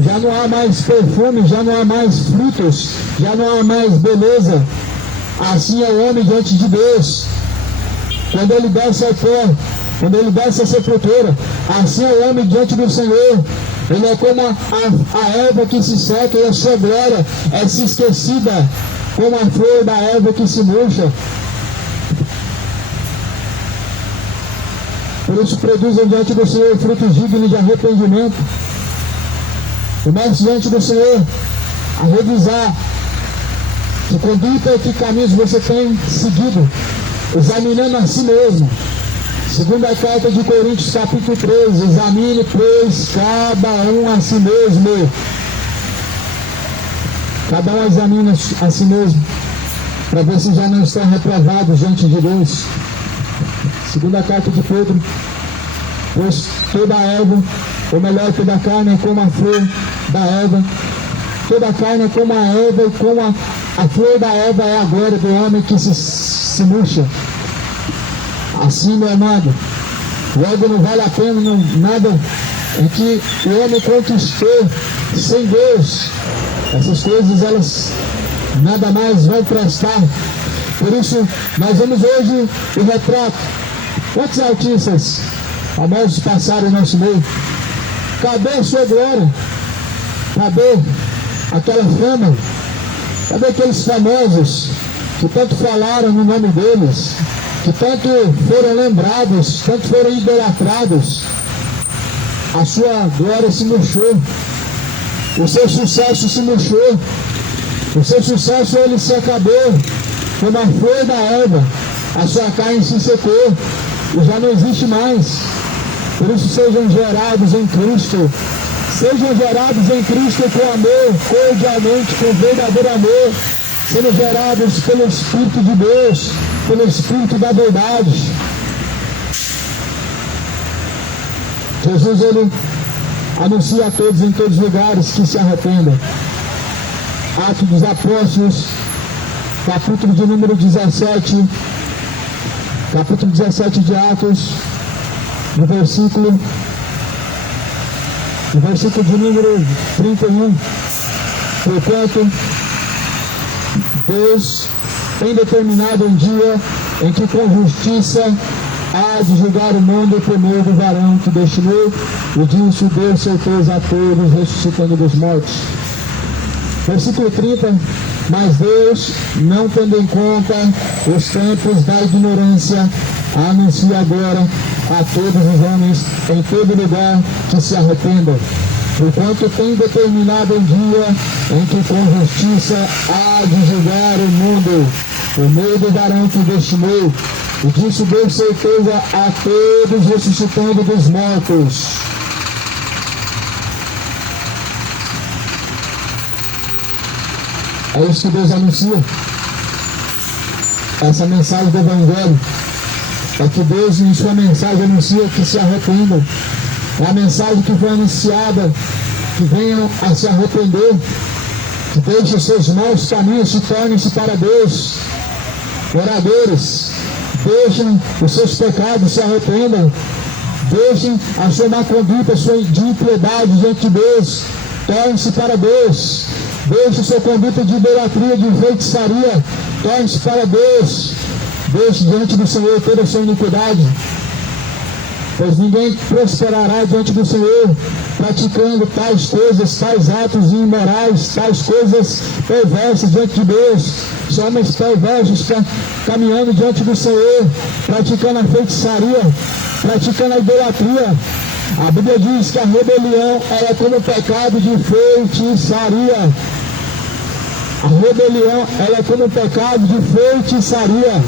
Já não há mais perfume, já não há mais frutos, já não há mais beleza. Assim é o homem diante de Deus. Quando ele desce ao pó, quando ele desce à sepultura, assim é o homem diante do Senhor. Ele é como a erva que se seca, e a sua glória é se esquecida, como a flor da erva que se murcha. Por isso produzam diante do Senhor frutos dignos de arrependimento. Comece diante do Senhor a revisar que conduta e que caminhos você tem seguido, examinando a si mesmo. Segunda carta de Coríntios, capítulo 13: examine, pois, cada um a si mesmo. Cada um examina a si mesmo, para ver se já não está reprovado diante de Deus. Segunda carta de Pedro: pois toda a erva, ou melhor, toda a carne é como a flor da erva, toda a carne é como a erva e como a A flor da erva é a glória do homem que se murcha. Assim, meu amado, logo não vale a pena nada em que o homem conquistou sem Deus. Essas coisas, elas nada mais vão prestar. Por isso, nós vemos hoje o retrato. Quantos artistas famosos passaram em nosso meio? Cadê a sua glória? Cadê aquela fama? Cadê aqueles famosos que tanto falaram no nome deles, que tanto foram lembrados, tanto foram idolatrados? A sua glória se murchou, o seu sucesso se murchou, o seu sucesso ele se acabou, como a flor da erva, a sua carne se secou e já não existe mais. Por isso sejam gerados em Cristo, sejam gerados em Cristo com amor, cordialmente, com verdadeiro amor, sendo gerados pelo Espírito de Deus, pelo Espírito da verdade. Jesus, ele anuncia a todos em todos os lugares que se arrependam. Atos dos Apóstolos, capítulo de número 17, capítulo 17 de Atos, no versículo de número 31. Portanto, Deus tem determinado um dia em que com justiça há de julgar o mundo por meio do varão que destinou, e disso deu certeza a todos, ressuscitando dos mortos. Versículo 30. Mas Deus, não tendo em conta os tempos da ignorância, anuncia agora a todos os homens em todo lugar que se arrependam, porquanto tem determinado um dia em que com justiça há de julgar o mundo por meio do varão que destinou, e disso deu certeza a todos, ressuscitando dos mortos. É isso que Deus anuncia. Essa mensagem do Evangelho é que Deus em sua mensagem anuncia que se arrependam. É a mensagem que foi anunciada, que venham a se arrepender, que deixem os seus maus caminhos, se tornem-se para Deus oradores, deixem os seus pecados, se arrependam, deixem a sua má conduta, a sua de impiedade diante de Deus, tornem-se para Deus, deixe sua conduta de idolatria, de feitiçaria, torne-se para Deus, deixe diante do Senhor toda a sua iniquidade, pois ninguém prosperará diante do Senhor praticando tais coisas, tais atos imorais, tais coisas perversas diante de Deus. São homens perversos caminhando diante do Senhor, praticando a feitiçaria, praticando a idolatria. A Bíblia diz que a rebelião é como o pecado de feitiçaria. A rebelião é como o pecado de feitiçaria.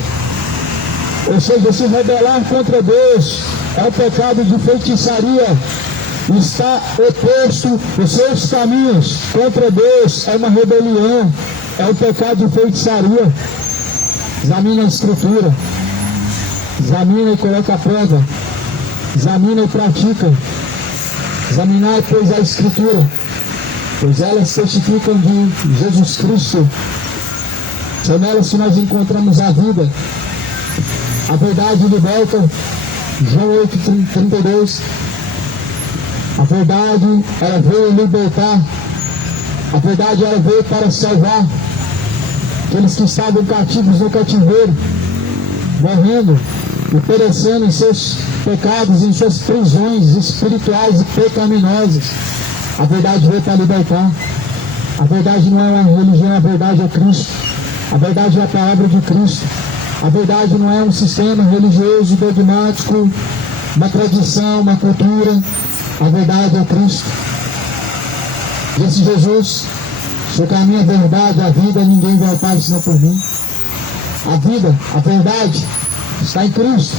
Ou seja, se rebelar contra Deus é o pecado de feitiçaria. Está oposto os seus caminhos contra Deus, é uma rebelião, é o pecado de feitiçaria. Examina a Escritura, examina e coloca a prova, examina e pratica. Examinar, pois, a Escritura, pois elas testificam de Jesus Cristo. São nelas que nós encontramos a vida. A verdade liberta, João 8:32. A verdade, ela veio libertar. A verdade, ela veio para salvar aqueles que estavam cativos no cativeiro, morrendo e perecendo em seus pecados, em suas prisões espirituais e pecaminosas. A verdade veio para libertar. A verdade não é uma religião, a verdade é Cristo. A verdade é a palavra de Cristo. A verdade não é um sistema religioso, dogmático, uma tradição, uma cultura. A verdade é Cristo. Disse Jesus: se o caminho é a verdade, a vida, ninguém vai ao Pai senão por mim. A vida, a verdade, está em Cristo.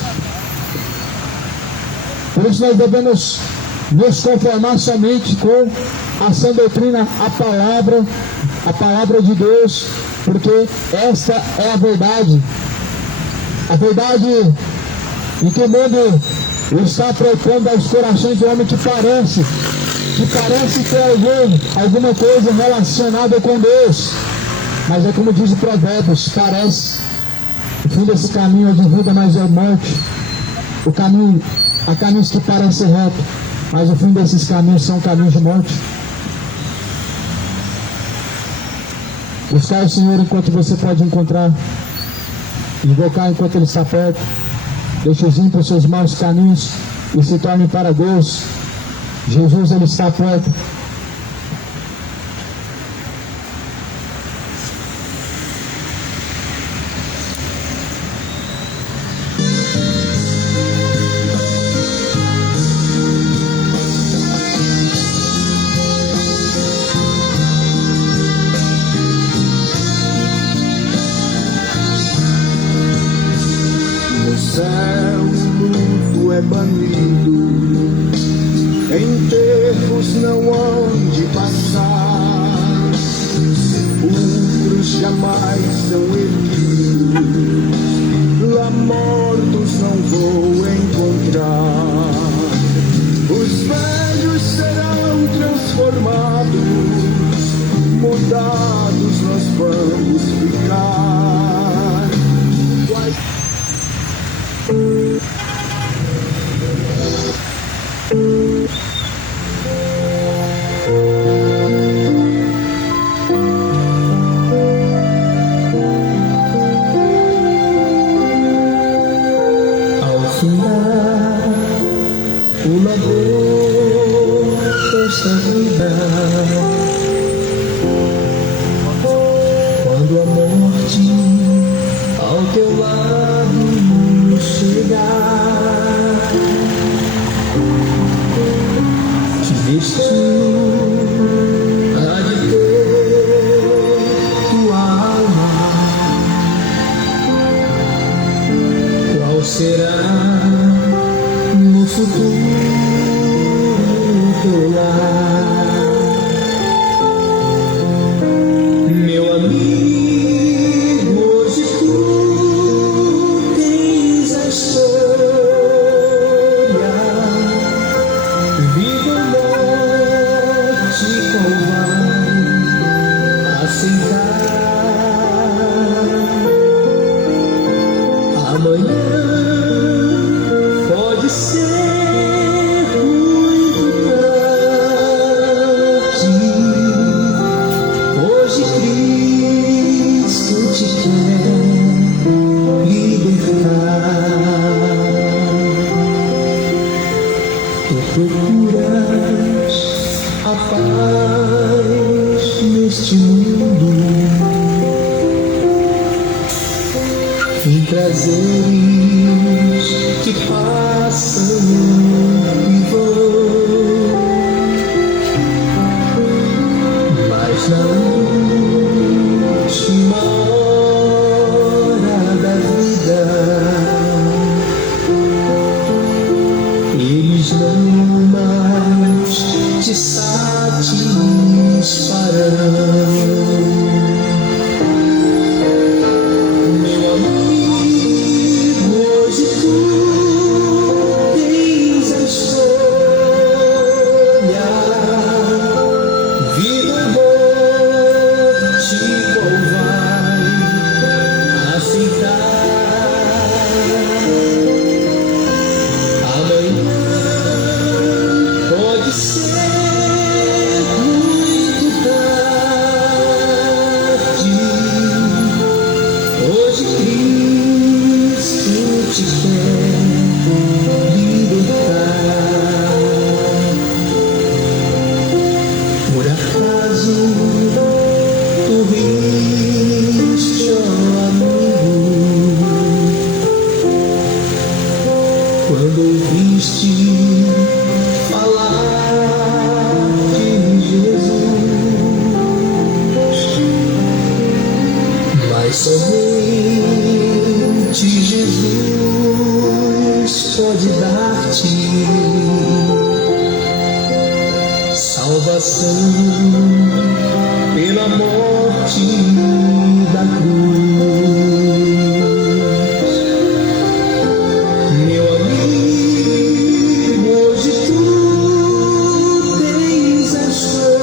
Por isso nós devemos nos conformar somente com a sã doutrina, a palavra de Deus, porque esta é a verdade. A verdade em que o mundo está propondo aos corações do homem que parece ter alguma coisa relacionada com Deus, Mas é como diz o Provérbios, parece, o fim desse caminho é de vida, mas é morte. Há caminhos que parecem retos, mas o fim desses caminhos são caminhos de morte. Buscar o Senhor enquanto você pode encontrar, invocar enquanto Ele está perto. Deixe os ímpios seus maus caminhos e se torne para Deus. Jesus, Ele está perto. Banido, enterros não hão de passar, sepulcros jamais são erguidos, lá mortos não vou encontrar. Os velhos serão transformados, mudados nós vamos ficar. Uma dor desta vida, quando a morte ao teu lado chegar, te vestiu há de ter tua alma. Qual será no futuro teu lar? Meu amigo, hoje tu tens a história, vida ou morte, qual vai aceitar? Amanhã pode ser muito tarde. Hoje Cristo te quer libertar. Tu procuras a paz neste mundo, em prazeres que passam e vão, mas na última hora da vida eles não mais te satisfarão. Pode ser muito tarde. Hoje Cristo te quer libertar. Por acaso tu viste, ó amigo, quando ouviste somente Jesus pode dar-te salvação pela morte da cruz. Meu amigo, hoje tu tens a escolha,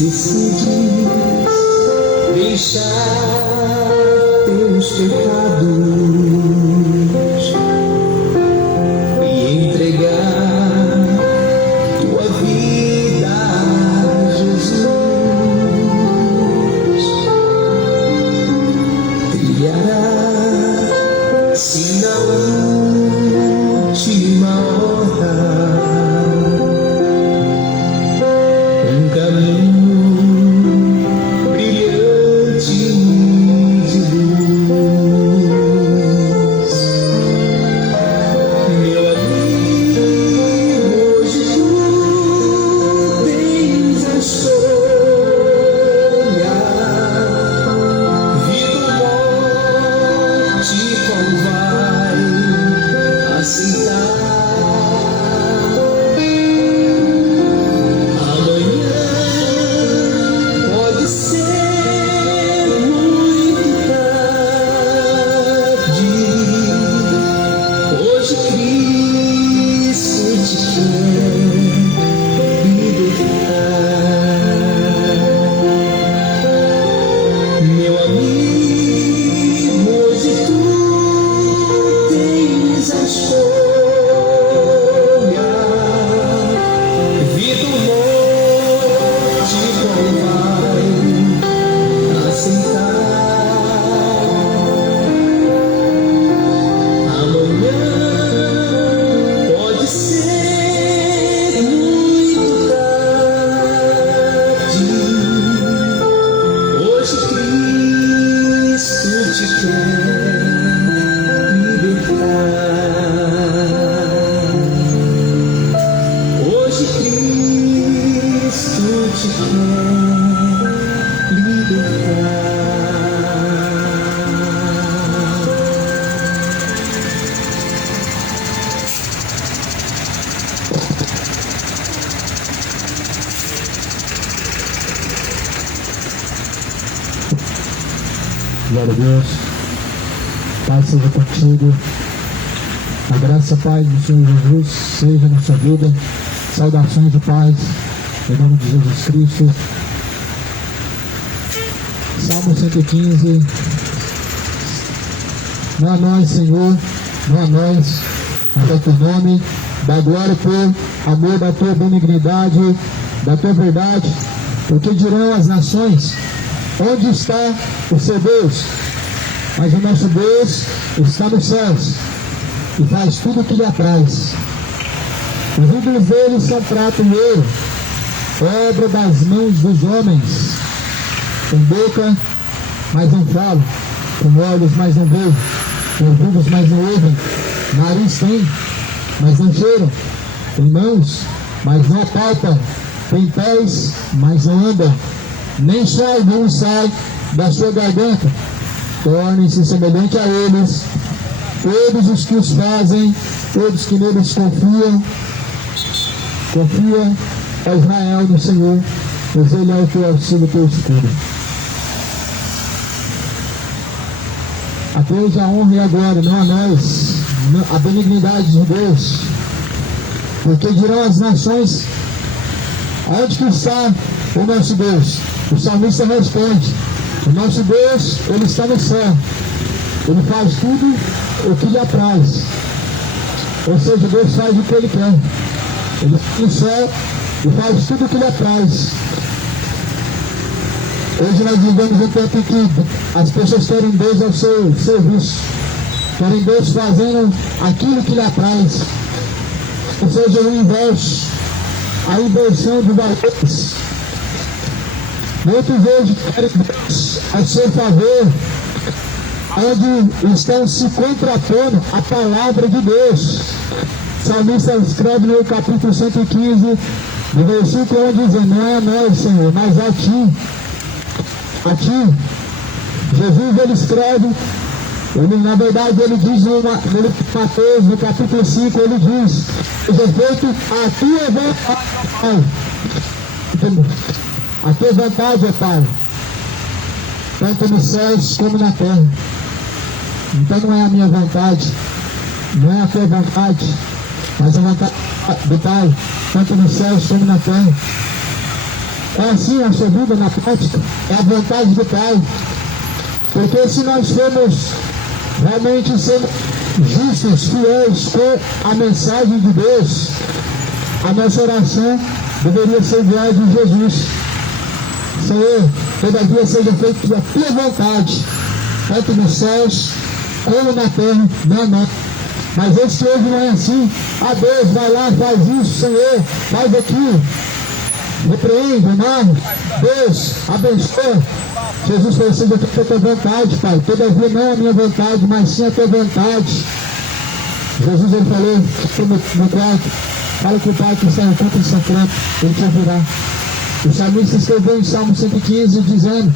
decides deixar teus pecados e entregar tua vida a Jesus, trilhará se na última hora um caminho brilhante de luz. Meu amigo, hoje tu tens a escolha, vida ou morte, qual vai aceitar? Amanhã pode ser muito tarde. Hoje Cristo te quer libertar. Meu amigo, hoje tu tens a escolha, vida ou morte, qual vai aceitar? Amanhã pode ser muito tarde. Hoje Cristo te quer libertar. Hoje Cristo te quer libertar. Glória a Deus. Pai seja contigo. A graça, Pai, do Senhor Jesus seja na sua vida. Saudações de paz, em nome de Jesus Cristo. Salmo 115. Não a nós, Senhor, não a nós, mas ao teu nome, da glória por amor da tua benignidade, da tua verdade, porque dirão as nações: onde está o seu Deus? Mas o nosso Deus está nos céus e faz tudo o que lhe apraz. Os ídolos deles são prata e ouro, obra das mãos dos homens. Com boca, mas não falam, com olhos, mas não veem, com ouvidos, mas não ouvem, nariz tem, mas não cheiram, tem mãos, mas não apalpam, tem pés, mas não andam, nem só algum sai da sua garganta. Tornem-se semelhante a eles todos os que os fazem, todos que neles confiam. Confia, ó Israel, no Senhor, pois Ele é o teu auxílio, teu escudo. A Deus a honra e a glória, não a nós, a benignidade de Deus. Porque dirão as nações: aonde que está o nosso Deus? O salmista responde: o nosso Deus, Ele está no céu. Ele faz tudo o que lhe apraz. Ou seja, Deus faz o que Ele quer. Ele está no céu e faz tudo o que lhe apraz. Hoje nós vivemos um tempo em que as pessoas querem Deus ao seu serviço. Querem Deus fazendo aquilo que lhe apraz. Ou seja, o inverso. A inversão de valores. Muitos hoje querem Deus a seu favor, onde estão se contrapondo à palavra de Deus. O salmista escreve no capítulo 115, no versículo 1, dizendo: não é a nós, Senhor, mas a Ti. A Ti. Jesus, ele escreve, na verdade, ele diz no Mateus, no capítulo 5, ele diz: seja feito a Tua vontade, Pai. A Tua vontade, ó Pai, tanto nos céus como na terra. Então não é a minha vontade, não é a Tua vontade, mas a vontade do Pai, tanto nos céus como na terra. É assim a sua vida na prática? É a vontade do Pai. Porque se nós formos realmente ser justos, fiéis com a mensagem de Deus, a nossa oração deveria ser igual a de Jesus. Senhor, todavia seja feita a tua vontade, tanto nos céus como na terra, não. Mas esse hoje não é assim. Ah, Deus, vai lá, faz isso, Senhor, faz aquilo. Repreende, não. Deus, abençoa. Jesus falou, seja feita a tua vontade, Pai. Todavia não a minha vontade, mas sim a tua vontade. Jesus, ele falou no quarto, fala com o Pai que está no canto do secreto, ele te ouvirá. O salmista escreveu em Salmo 115, dizendo,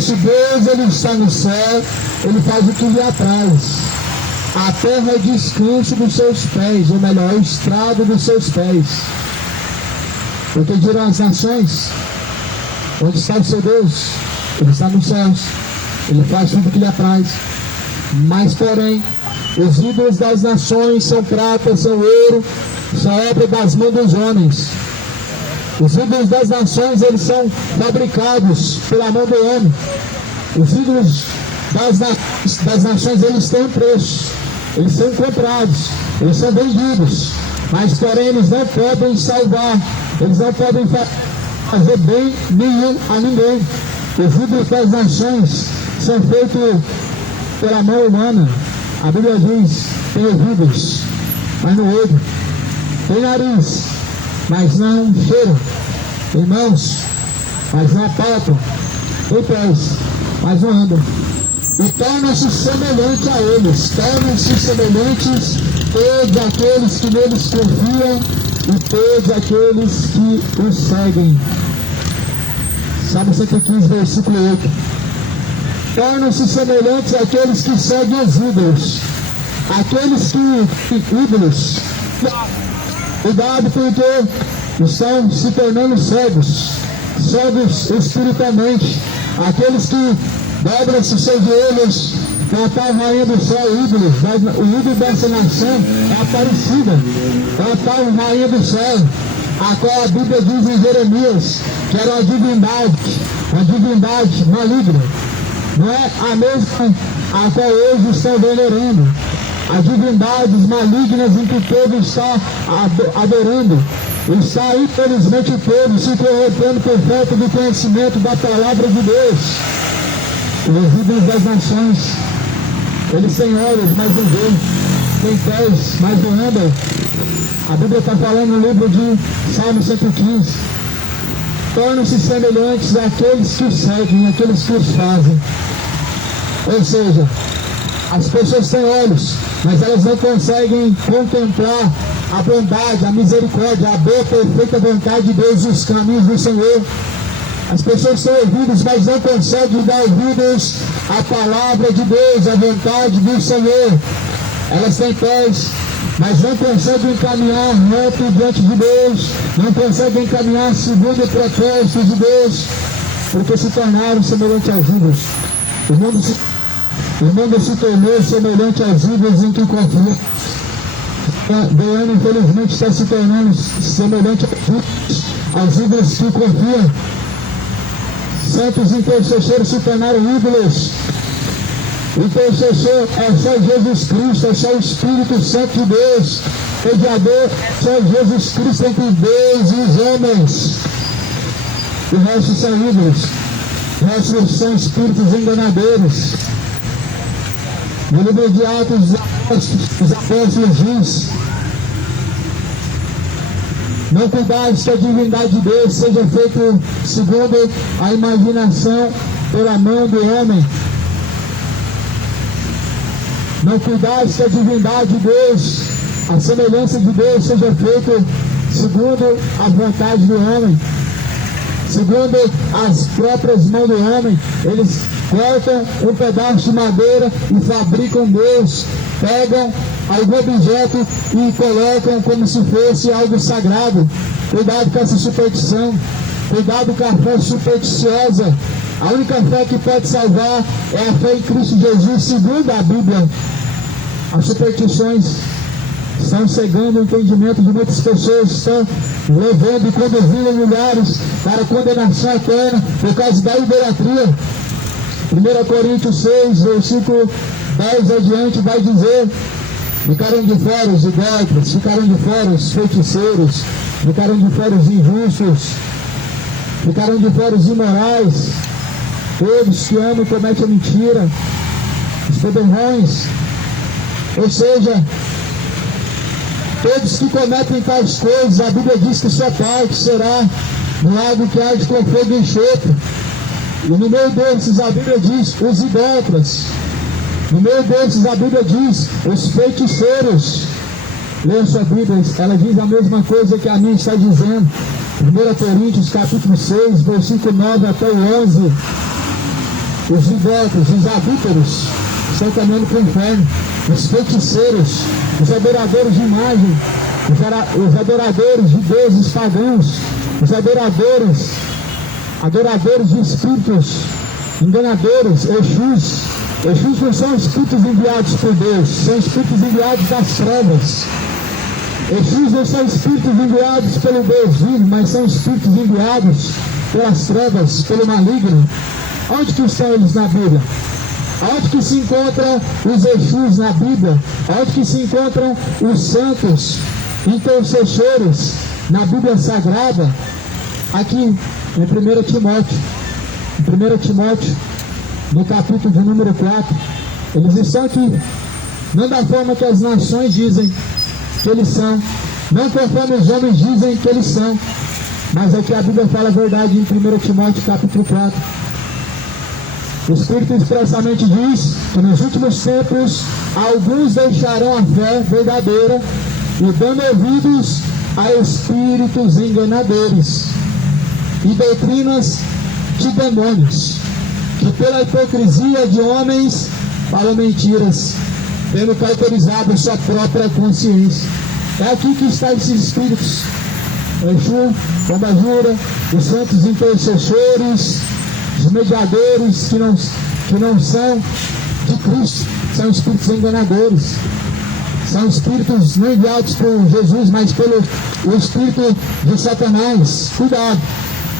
se Deus ele está no céu, ele faz o que lhe apraz. A terra é descanso dos seus pés, ou melhor, é o estrado dos seus pés. Porque dirão as nações, onde está o seu Deus? Ele está nos céus, ele faz tudo o que lhe apraz. Mas porém, os ídolos das nações são prata, são ouro, são obra das mãos dos homens. Os ídolos das nações, eles são fabricados pela mão do homem. Os ídolos das nações, eles têm preço. Eles são comprados, eles são vendidos. Mas porém, eles não podem salvar. Eles não podem fazer bem nenhum a ninguém. Os ídolos das nações são feitos pela mão humana. A Bíblia diz, tem ouvidos, mas não ouve. Tem nariz, mas não cheira. Tem mãos, mas não apalpam. Tem pés, mas não andam. E tornam-se semelhantes a eles. Tornam-se semelhantes todos aqueles que neles confiam e todos aqueles que os seguem. Salmo 115, versículo 8. Tornam-se semelhantes àqueles que seguem os ídolos. Aqueles que ídolos. Cuidado, porque estão se tornando cegos. Cegos espiritualmente. Aqueles que dobram-se os seus joelhos para a tal rainha do céu, ídolo. O ídolo dessa nação é Aparecida. É a tal rainha do céu, a qual a Bíblia diz em Jeremias que era uma divindade maligna. Não é a mesma a qual hoje estão venerando. As divindades malignas em que o povo está adorando. Está infelizmente o povo se corrompendo por falta do conhecimento da palavra de Deus. Os ídolos das nações, eles têm olhos, mas não veem. Têm pés, mas não andam. A Bíblia está falando no livro de Salmo 115. Tornam-se semelhantes àqueles que os seguem, àqueles que os fazem. Ou seja, as pessoas têm olhos, mas elas não conseguem contemplar a bondade, a misericórdia, a boa, perfeita vontade de Deus e os caminhos do Senhor. As pessoas têm ouvidos, mas não conseguem dar ouvidos à palavra de Deus, à vontade do Senhor. Elas têm pés, mas não conseguem caminhar reto diante de Deus, não conseguem caminhar segundo o propósito de Deus, porque se tornaram semelhantes aos ídolos. O mundo se tornou semelhante aos ídolos em que confia. Goiânia, infelizmente, está se tornando semelhante aos ídolos que confiam. Santos intercessores se tornaram ídolos. O intercessor é só Jesus Cristo, é só o Espírito Santo de Deus. Mediador é só Jesus Cristo entre Deus e os homens. O resto são ídolos. O resto são espíritos enganadores. No livro de Atos, os apóstolos diz: não cuidais que a divindade de Deus seja feita segundo a imaginação pela mão do homem. Não cuidais que a divindade de Deus, a semelhança de Deus, seja feita segundo a vontade do homem, segundo as próprias mãos do homem. Eles cortam um pedaço de madeira e fabricam Deus, pegam algum objeto e colocam como se fosse algo sagrado. Cuidado com essa superstição, cuidado com a fé supersticiosa. A única fé que pode salvar é a fé em Cristo Jesus, segundo a Bíblia. As superstições estão cegando o entendimento de muitas pessoas, estão levando e conduzindo milhares para a condenação eterna por causa da idolatria. 1 Coríntios 6, versículo 10 adiante vai dizer: ficarão de fora os idólatras, ficarão de fora os feiticeiros, ficarão de fora os injustos, ficarão de fora os imorais, todos que amam e cometem a mentira, os federrões, ou seja, todos que cometem tais coisas, a Bíblia diz que sua parte será no lago que arde com fogo e enxofre. E no meio desses a Bíblia diz os idólatras. No meio desses a Bíblia diz os feiticeiros. Leia sua Bíblia, ela diz a mesma coisa que a minha está dizendo. 1 Coríntios capítulo 6, versículo 9 até o 11. Os idólatras, os adúlteros, estão caminhando para o inferno. Os feiticeiros, os adoradores de imagem, os adoradores de deuses pagãos, os adoradores de espíritos enganadores, Exus. Exus não são espíritos enviados por Deus, são espíritos enviados das trevas. Exus não são espíritos enviados pelo Deus vivo, mas são espíritos enviados pelas trevas, pelo maligno. Onde que estão eles na Bíblia? Onde que se encontram os Exus na Bíblia? Onde que se encontram os santos intercessores na Bíblia Sagrada? Aqui em 1 Timóteo. Em 1 Timóteo, no capítulo de número 4, eles estão aqui, não da forma que as nações dizem que eles são, não conforme os homens dizem que eles são, mas aqui a Bíblia fala a verdade em 1 Timóteo capítulo 4. O Espírito expressamente diz que nos últimos tempos alguns deixarão a fé verdadeira e dando ouvidos a espíritos enganadores e doutrinas de demônios, que pela hipocrisia de homens falam mentiras, tendo cauterizado sua própria consciência. É aqui que estão esses espíritos: Exu, Pombagira, os santos intercessores, os mediadores que não são de Cristo, são espíritos enganadores, são espíritos não enviados por Jesus, mas pelo espírito de Satanás. Cuidado,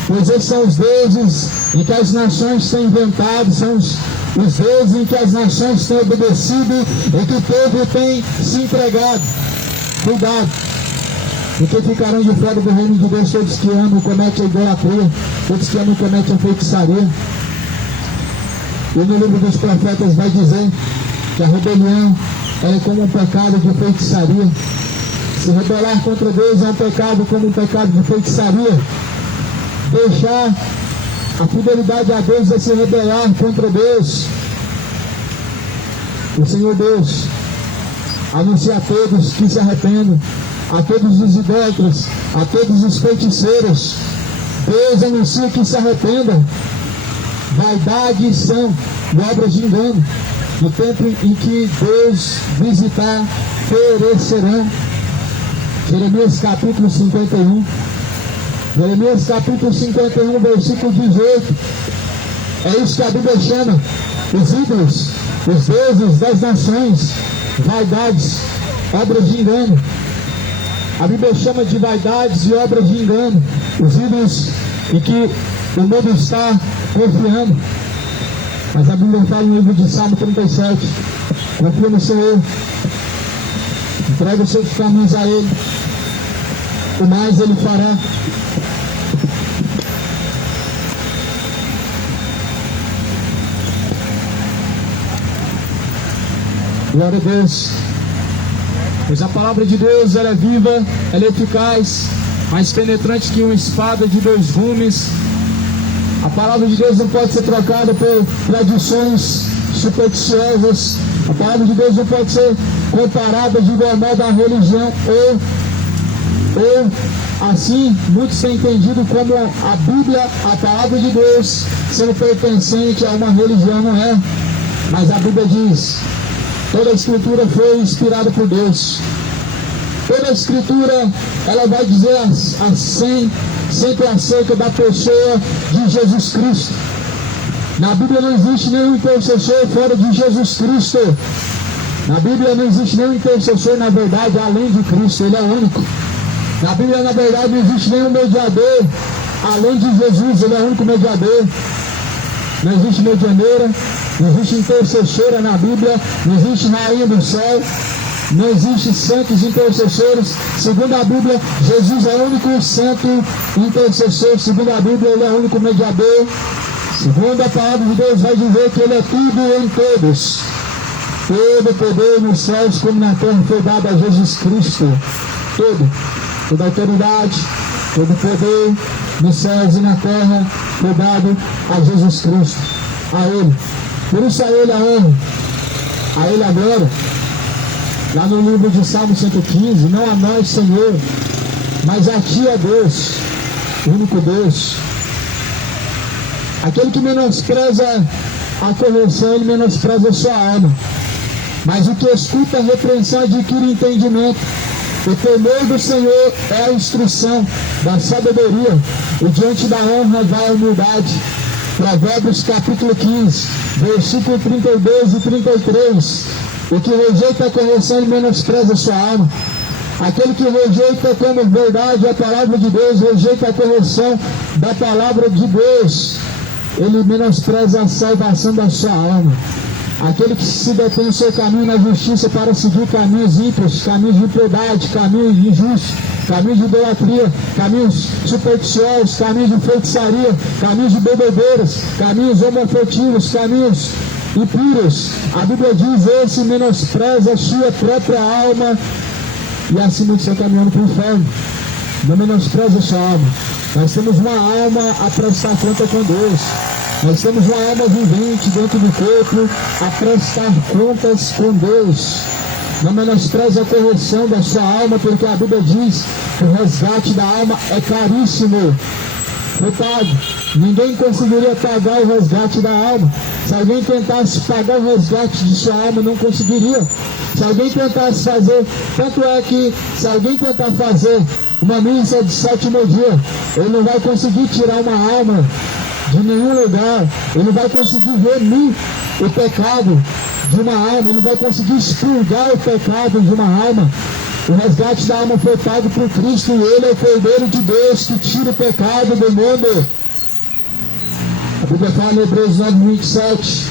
pois esses são os deuses em que as nações têm inventado, são os deuses em que as nações têm obedecido e que o povo tem se entregado. Cuidado, porque ficarão de fora do reino de Deus todos que amam e cometem a idolatria, todos que amam e cometem a feitiçaria. E no livro dos profetas vai dizer que a rebelião é como um pecado de feitiçaria. Se rebelar contra Deus é um pecado como um pecado de feitiçaria. Deixar a fidelidade a Deus é se rebelar contra Deus. O Senhor Deus anuncia a todos que se arrependam, a todos os idólatras, a todos os feiticeiros. Deus anuncia que se arrependam. Vaidade são e obras de engano. No tempo em que Deus visitar, perecerão. Jeremias capítulo 51. Jeremias capítulo 51, versículo 18. É isso que a Bíblia chama os ídolos, os deuses das nações, vaidades, obras de engano. A Bíblia chama de vaidades e obras de engano os ídolos em que o mundo está confiando. Mas a Bíblia fala no livro de Salmo 37: confia no Senhor, entrega os seus caminhos a Ele, o mais Ele fará. Glória a Deus. Pois a palavra de Deus, ela é viva, ela é eficaz, mais penetrante que uma espada de dois gumes. A palavra de Deus não pode ser trocada por tradições supersticiosas. A palavra de Deus não pode ser comparada de igual modo à religião, ou assim, muitos têm entendido como a Bíblia, a palavra de Deus, sendo pertencente a uma religião. Não é. Mas a Bíblia diz: toda a Escritura foi inspirada por Deus. Toda a Escritura, ela vai dizer sempre acerca da pessoa de Jesus Cristo. Na Bíblia não existe nenhum intercessor fora de Jesus Cristo. Na Bíblia não existe nenhum intercessor, na verdade, além de Cristo. Ele é único. Na Bíblia, na verdade, não existe nenhum mediador além de Jesus. Ele é o único mediador. Não existe medianeira, não existe intercessora na Bíblia, não existe rainha do céu, não existe santos intercessores. Segundo a Bíblia, Jesus é o único santo intercessor. Segundo a Bíblia, ele é o único mediador. Segundo a palavra de Deus, vai dizer que ele é tudo em todos. Todo poder nos céus como na terra foi dado a Jesus Cristo. Toda autoridade, todo poder nos céus e na terra foi dado a Jesus Cristo. A Ele. Por isso a Ele a honra, a Ele a glória. Lá no livro de Salmo 115, não a nós, Senhor, mas a Ti, ó Deus, o único Deus. Aquele que menospreza a correção, ele menospreza a sua alma. Mas o que escuta a repreensão adquire entendimento. O temor do Senhor é a instrução da sabedoria, e diante da honra vai a humildade. Provérbios capítulo 15, versículo 32 e 33. O que rejeita a correção, ele menospreza a sua alma. Aquele que rejeita como verdade a palavra de Deus, rejeita a correção da palavra de Deus, ele menospreza a salvação da sua alma. Aquele que se detém o seu caminho na justiça para seguir caminhos ímpios, caminhos de impiedade, caminhos injustos, caminhos de idolatria, caminhos supersticiosos, caminhos de feitiçaria, caminhos de bebedeiras, caminhos homoafetivos, caminhos impuros. A Bíblia diz: esse menospreza a sua própria alma e acima de seu caminhando para o inferno. Não menospreza a sua alma. Nós temos uma alma a prestar conta com Deus. Nós temos uma alma vivente dentro do corpo a prestar contas com Deus. Não menospreze a correção da sua alma, porque a Bíblia diz que o resgate da alma é caríssimo. Coitado, ninguém conseguiria pagar o resgate da alma. Se alguém tentasse pagar o resgate de sua alma, não conseguiria. Se alguém tentasse fazer, tanto é que se alguém tentar fazer uma missa de 7º dia, ele não vai conseguir tirar uma alma de nenhum lugar. Ele não vai conseguir remir o pecado de uma alma, ele não vai conseguir expurgar o pecado de uma alma. O resgate da alma foi pago por Cristo, e Ele é o Cordeiro de Deus que tira o pecado do mundo. A Bíblia fala em Hebreus 9:27,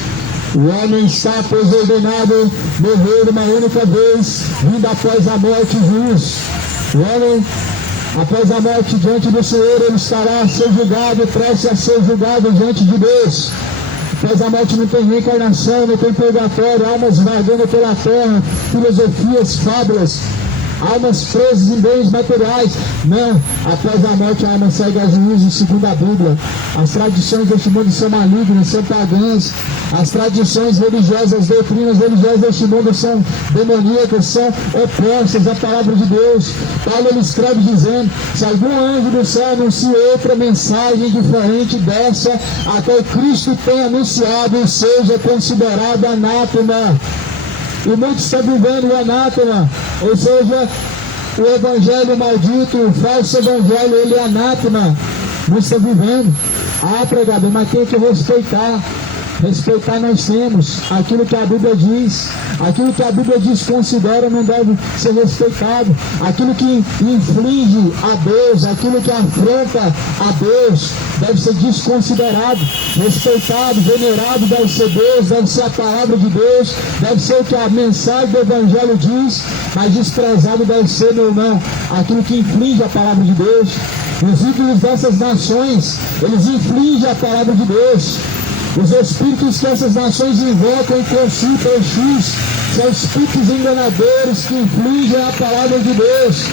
o homem está, pois, ordenado morrer uma única vez, vindo após a morte juiz. O homem, após a morte diante do Senhor, ele estará a ser julgado, prestes a ser julgado diante de Deus. Após a morte não tem reencarnação, não tem purgatório, almas vagando pela terra, filosofias, fábulas, almas presas em bens materiais. Não, após a morte a alma segue a juízo, segundo a Bíblia. As tradições deste mundo são malignas, são pagãs. As tradições religiosas, as doutrinas religiosas deste mundo são demoníacas, são opostas à palavra de Deus. Paulo ele escreve dizendo: se algum anjo do céu anuncia outra mensagem diferente dessa, até Cristo tenha anunciado, seja considerado anátema. E muitos estão vivendo o anátema, ou seja, o evangelho maldito, o falso evangelho, ele é anátema. Muitos estão vivendo. Ah, pregador, mas tem que respeitar. Respeitar nós temos. Aquilo que a Bíblia diz, aquilo que a Bíblia desconsidera não deve ser respeitado. Aquilo que inflige a Deus, aquilo que afronta a Deus, deve ser desconsiderado. Respeitado, venerado deve ser Deus, deve ser a palavra de Deus, deve ser o que a mensagem do Evangelho diz, mas desprezado deve ser, meu irmão, aquilo que inflige a palavra de Deus. Os ídolos dessas nações, eles infligem a palavra de Deus. Os espíritos que essas nações invocam e consultam X são espíritos enganadores que infligem a palavra de Deus.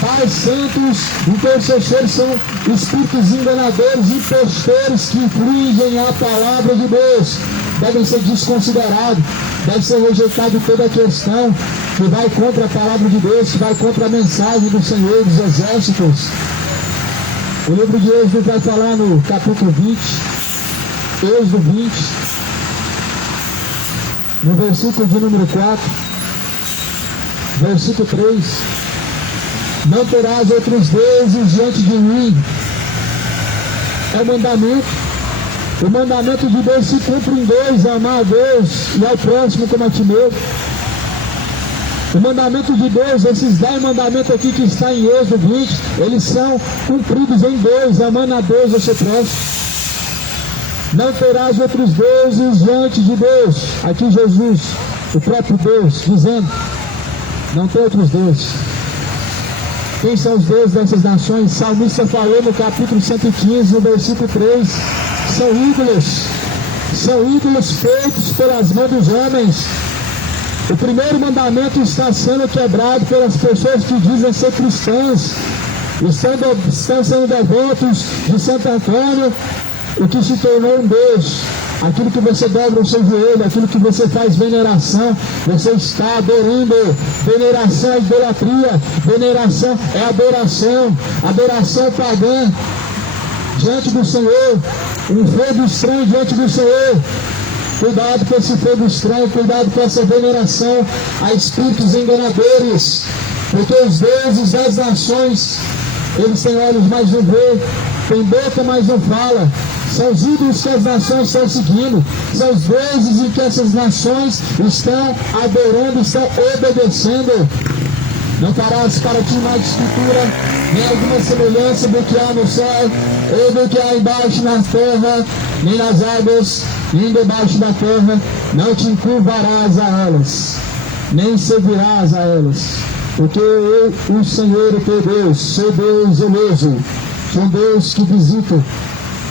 Pais santos, intercessores são espíritos enganadores, impostores que infligem a palavra de Deus. Devem ser desconsiderados, deve ser rejeitado toda a questão que vai contra a palavra de Deus, que vai contra a mensagem do Senhor dos Exércitos. O livro de Êxodo vai falar no capítulo 20, Êxodo 20, no versículo de número 4, versículo 3, não terás outros deuses diante de mim. É o mandamento. O mandamento de Deus se cumpre em dois: amar a Deus e ao próximo como a ti mesmo. O mandamento de Deus, esses 10 mandamentos aqui que está em Êxodo 20, eles são cumpridos em Deus, amando a Deus ao seu próximo. Não terás outros deuses diante de Deus. Aqui Jesus, o próprio Deus, dizendo, não tem outros deuses. Quem são os deuses dessas nações? O salmista falou no capítulo 115, no versículo 3, são ídolos feitos pelas mãos dos homens. O primeiro mandamento está sendo quebrado pelas pessoas que dizem ser cristãs, estão sendo devotos de Santo Antônio, o que se tornou um Deus. Aquilo que você dobra o seu joelho, aquilo que você faz veneração, você está adorando. Veneração é idolatria, veneração é adoração pagã diante do Senhor, um fogo estranho diante do Senhor. Cuidado com esse fogo estranho, cuidado com essa veneração a espíritos enganadores, porque os deuses das nações, eles têm olhos, mas não vê, têm boca, mas não fala. São os ídolos que as nações estão seguindo, são os deuses em que essas nações estão adorando, estão obedecendo. Não farás para ti mais escultura, nem alguma semelhança do que há no céu, ou do que há embaixo na terra, nem nas águas, nem debaixo da terra. Não te encurvarás a elas, nem servirás a elas, porque eu, o Senhor, o teu Deus, sou Deus zeloso, sou um Deus que visita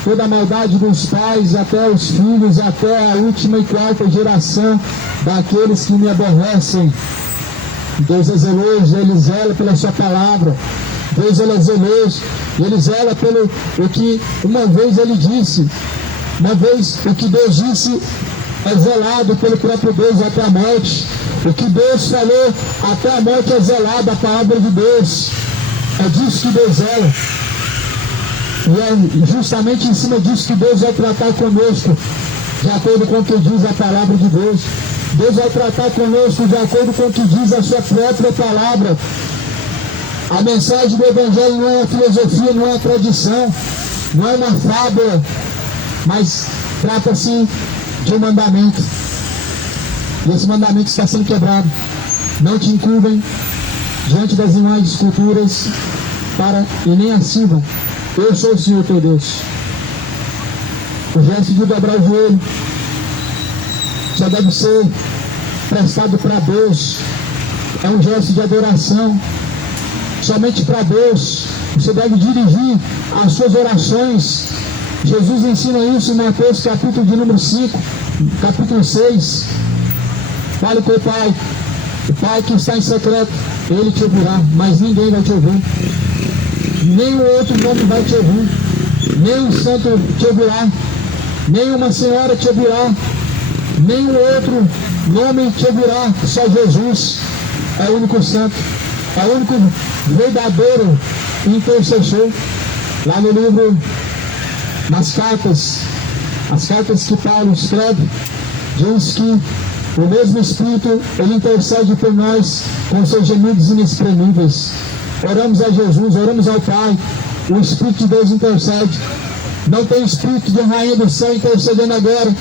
toda a maldade dos pais, até os filhos, até a última e quarta geração daqueles que me aborrecem. Deus é zeloso, Ele zela pela sua palavra. Deus, Ele é zeloso, Ele zela pelo o que uma vez Ele disse. Uma vez o que Deus disse é zelado pelo próprio Deus até a morte. O que Deus falou até a morte é zelado, a palavra de Deus. É disso que Deus zela. E é justamente em cima disso que Deus vai tratar conosco, de acordo com o que diz a palavra de Deus. Deus vai tratar conosco de acordo com o que diz a sua própria palavra. A mensagem do Evangelho não é uma filosofia, não é uma tradição, não é uma fábula, mas trata-se de um mandamento. E esse mandamento está sendo quebrado. Não te encurvem diante das imagens de esculturas e nem as sirvam. Eu sou o Senhor teu Deus. O gesto de dobrar o joelho só deve ser prestado para Deus. É um gesto de adoração. Somente para Deus. Você deve dirigir as suas orações. Jesus ensina isso em Mateus capítulo de número 5, capítulo 6. Fale com o Pai. O Pai que está em secreto, Ele te ouvirá, mas ninguém vai te ouvir. Nem o outro nome vai te ouvir, nem um santo te ouvirá, nem uma senhora te ouvirá, nem o outro nome te ouvirá, só Jesus é o único santo, é o único verdadeiro intercessor. Lá no livro, nas cartas, as cartas que Paulo escreve, diz que o mesmo Espírito, Ele intercede por nós com seus gemidos inexprimíveis. Oramos a Jesus, oramos ao Pai, o Espírito de Deus intercede. Não tem Espírito de Rainha do Céu intercedendo agora.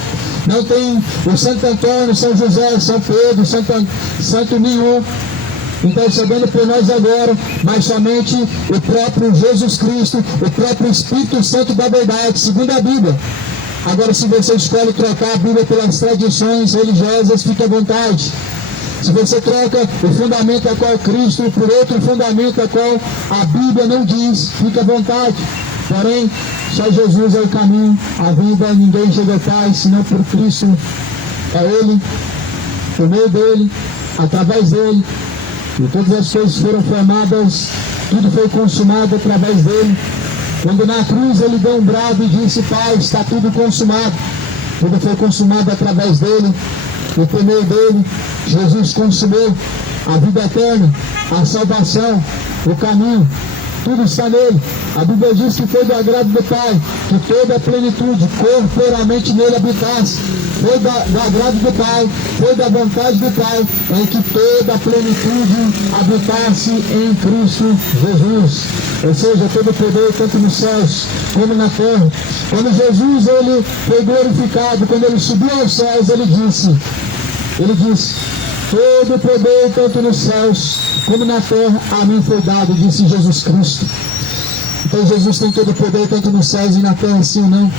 Não tem o Santo Antônio, São José, São Pedro, Santo nenhum intercedendo por nós agora, mas somente o próprio Jesus Cristo, o próprio Espírito Santo da verdade, segundo a Bíblia. Agora, se você escolhe trocar a Bíblia pelas tradições religiosas, fique à vontade. Se você troca o fundamento a qual Cristo por outro fundamento a qual a Bíblia não diz, fique à vontade. Porém, só Jesus é o caminho, a vida, ninguém chega ao Pai, senão por Cristo. É Ele, por meio dEle, através dEle. E todas as coisas foram formadas, tudo foi consumado através dEle. Quando na cruz Ele deu um brado e disse: Pai, está tudo consumado. Tudo foi consumado através dEle. E por meio dEle, Jesus consumou a vida eterna, a salvação, o caminho. Tudo está nele. A Bíblia diz que foi do agrado do Pai que toda a plenitude corporalmente nele habitasse. Foi do agrado do Pai, foi da vontade do Pai, em que toda a plenitude habitasse em Cristo Jesus. Ou seja, todo o poder, tanto nos céus como na terra. Quando Jesus ele foi glorificado, quando ele subiu aos céus, ele disse: todo o poder, tanto nos céus como na terra, a mim foi dado, disse Jesus Cristo. Então Jesus tem todo o poder, tanto nos céus e na terra, sim ou não?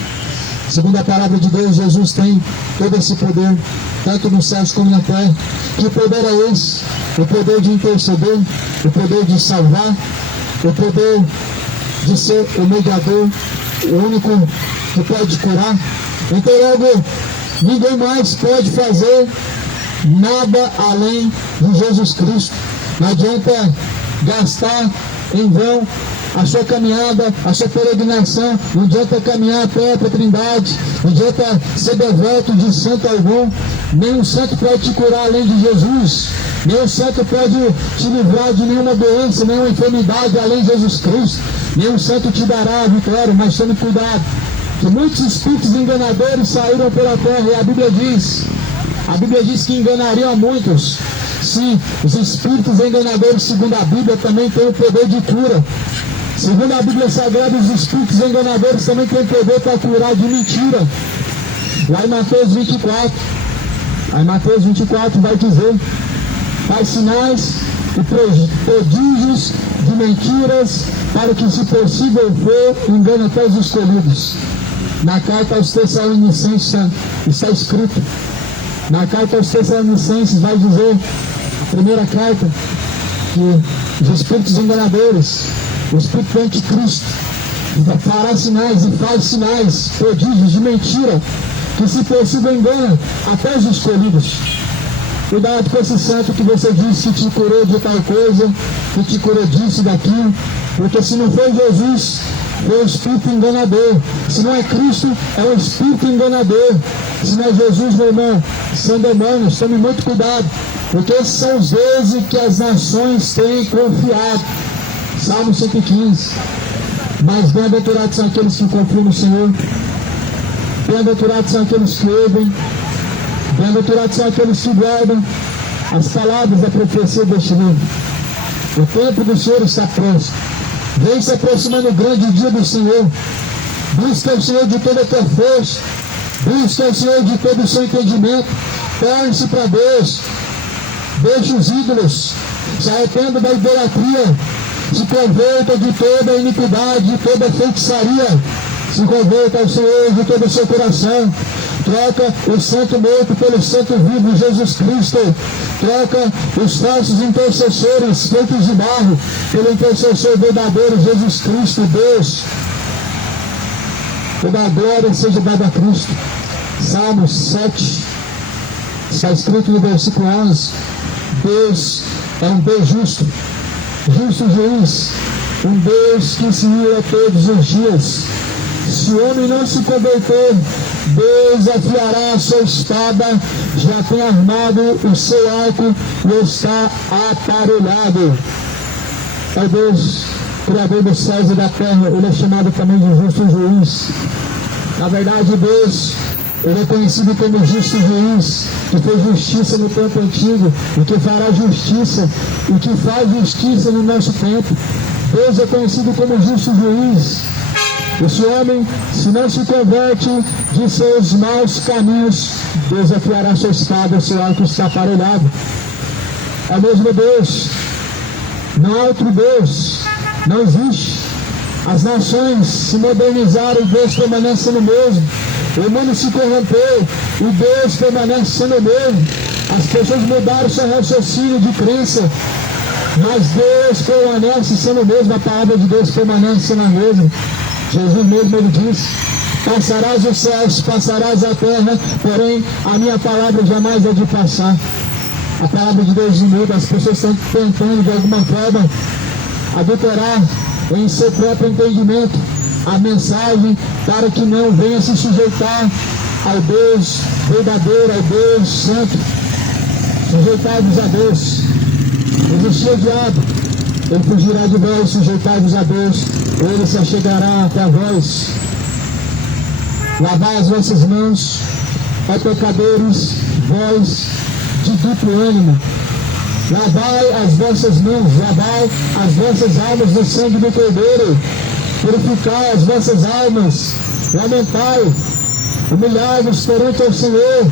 Segundo a palavra de Deus, Jesus tem todo esse poder, tanto nos céus como na terra. Que poder é esse? O poder de interceder, o poder de salvar, o poder de ser o mediador, o único que pode curar. Então logo, ninguém mais pode fazer nada além de Jesus Cristo. Não adianta gastar em vão a sua caminhada, a sua peregrinação. Não adianta caminhar a pé para a Trindade, não adianta ser devoto de santo algum. Nenhum santo pode te curar além de Jesus. Nenhum santo pode te livrar de nenhuma doença, nenhuma enfermidade além de Jesus Cristo. Nenhum santo te dará a vitória, mas tome cuidado, que muitos espíritos enganadores saíram pela terra, e a Bíblia diz que enganariam a muitos. Sim, os espíritos enganadores, segundo a Bíblia, também têm o poder de cura. Segundo a Bíblia Sagrada, os espíritos enganadores também têm poder para curar de mentira. Lá em Mateus 24, vai dizer: faz sinais e prodígios de mentiras, para que, se possível for, engane até os escolhidos. Na carta aos Tessalonicenses está escrito, na carta aos Tessalonicenses vai dizer, a primeira carta, que os espíritos enganadores, o espírito anticristo, fará sinais e faz sinais, prodígios de mentira, que, se possível, engana até os escolhidos. Cuidado com esse santo que você disse que te curou de tal coisa, que te curou disso e daquilo, porque se não foi Jesus, foi o espírito enganador. Se não é Cristo, é o espírito enganador. Se não é Jesus, meu irmão, são demônios. Tome muito cuidado, porque esses são os deuses que as nações têm confiado. Salmo 115. Mas bem-aventurados são aqueles que confiam no Senhor. Bem-aventurados são aqueles que ouvem. Bem-aventurados são aqueles que guardam as palavras da profecia deste livro. O tempo do Senhor está próximo. Vem se aproximando o grande dia do Senhor. Busca o Senhor de toda a tua força. Busca o Senhor de todo o seu entendimento. Torne-se para Deus. Deixe os ídolos. Se arrependa da idolatria. Se converta de toda a iniquidade, de toda a feitiçaria. Se converta ao Senhor de todo o seu coração. Troca o santo morto pelo santo vivo, Jesus Cristo. Troca os falsos intercessores feitos de barro pelo intercessor verdadeiro, Jesus Cristo, Deus. Toda a glória seja dada a Cristo. Salmos 7, está escrito no versículo 11: Deus é um Deus justo, justo juiz, um Deus que se ira todos os dias. Se o homem não se converter, Deus afiará a sua espada, já tem armado o seu arco e está aparelhado. É Deus, Criador dos céus e da terra. Ele é chamado também de justo juiz. Na verdade, Deus, Ele é conhecido como justo juiz, que fez justiça no tempo antigo, e que fará justiça, e que faz justiça no nosso tempo. Deus é conhecido como justo juiz. Esse homem, se não se converte de seus maus caminhos, Deus afiará sua espada, seu arco está aparelhado. É o mesmo Deus, não há outro Deus, não existe. As nações se modernizaram e Deus permanece sendo o mesmo. O mundo se corrompeu e Deus permanece sendo o mesmo. As pessoas mudaram seu raciocínio de crença, mas Deus permanece sendo o mesmo. A palavra de Deus permanece sendo a mesma. Jesus mesmo, Ele disse: passarás os céus, passarás a terra, porém a minha palavra jamais é de passar. A palavra de Deus não muda. As pessoas estão tentando de alguma forma adulterar em seu próprio entendimento a mensagem, para que não venha se sujeitar ao Deus verdadeiro, ao Deus santo. Sujeitai-vos a Deus. Resistir ao diabo, ele fugirá de vós. Sujeitai-vos a Deus, ele se achegará até a vós. Lavai as vossas mãos, ó pecadores, vós de duplo ânimo. Lavai as vossas mãos, lavai as vossas almas no sangue do Cordeiro. Purificai as vossas almas, lamentai, humilhai-vos perante ao Senhor.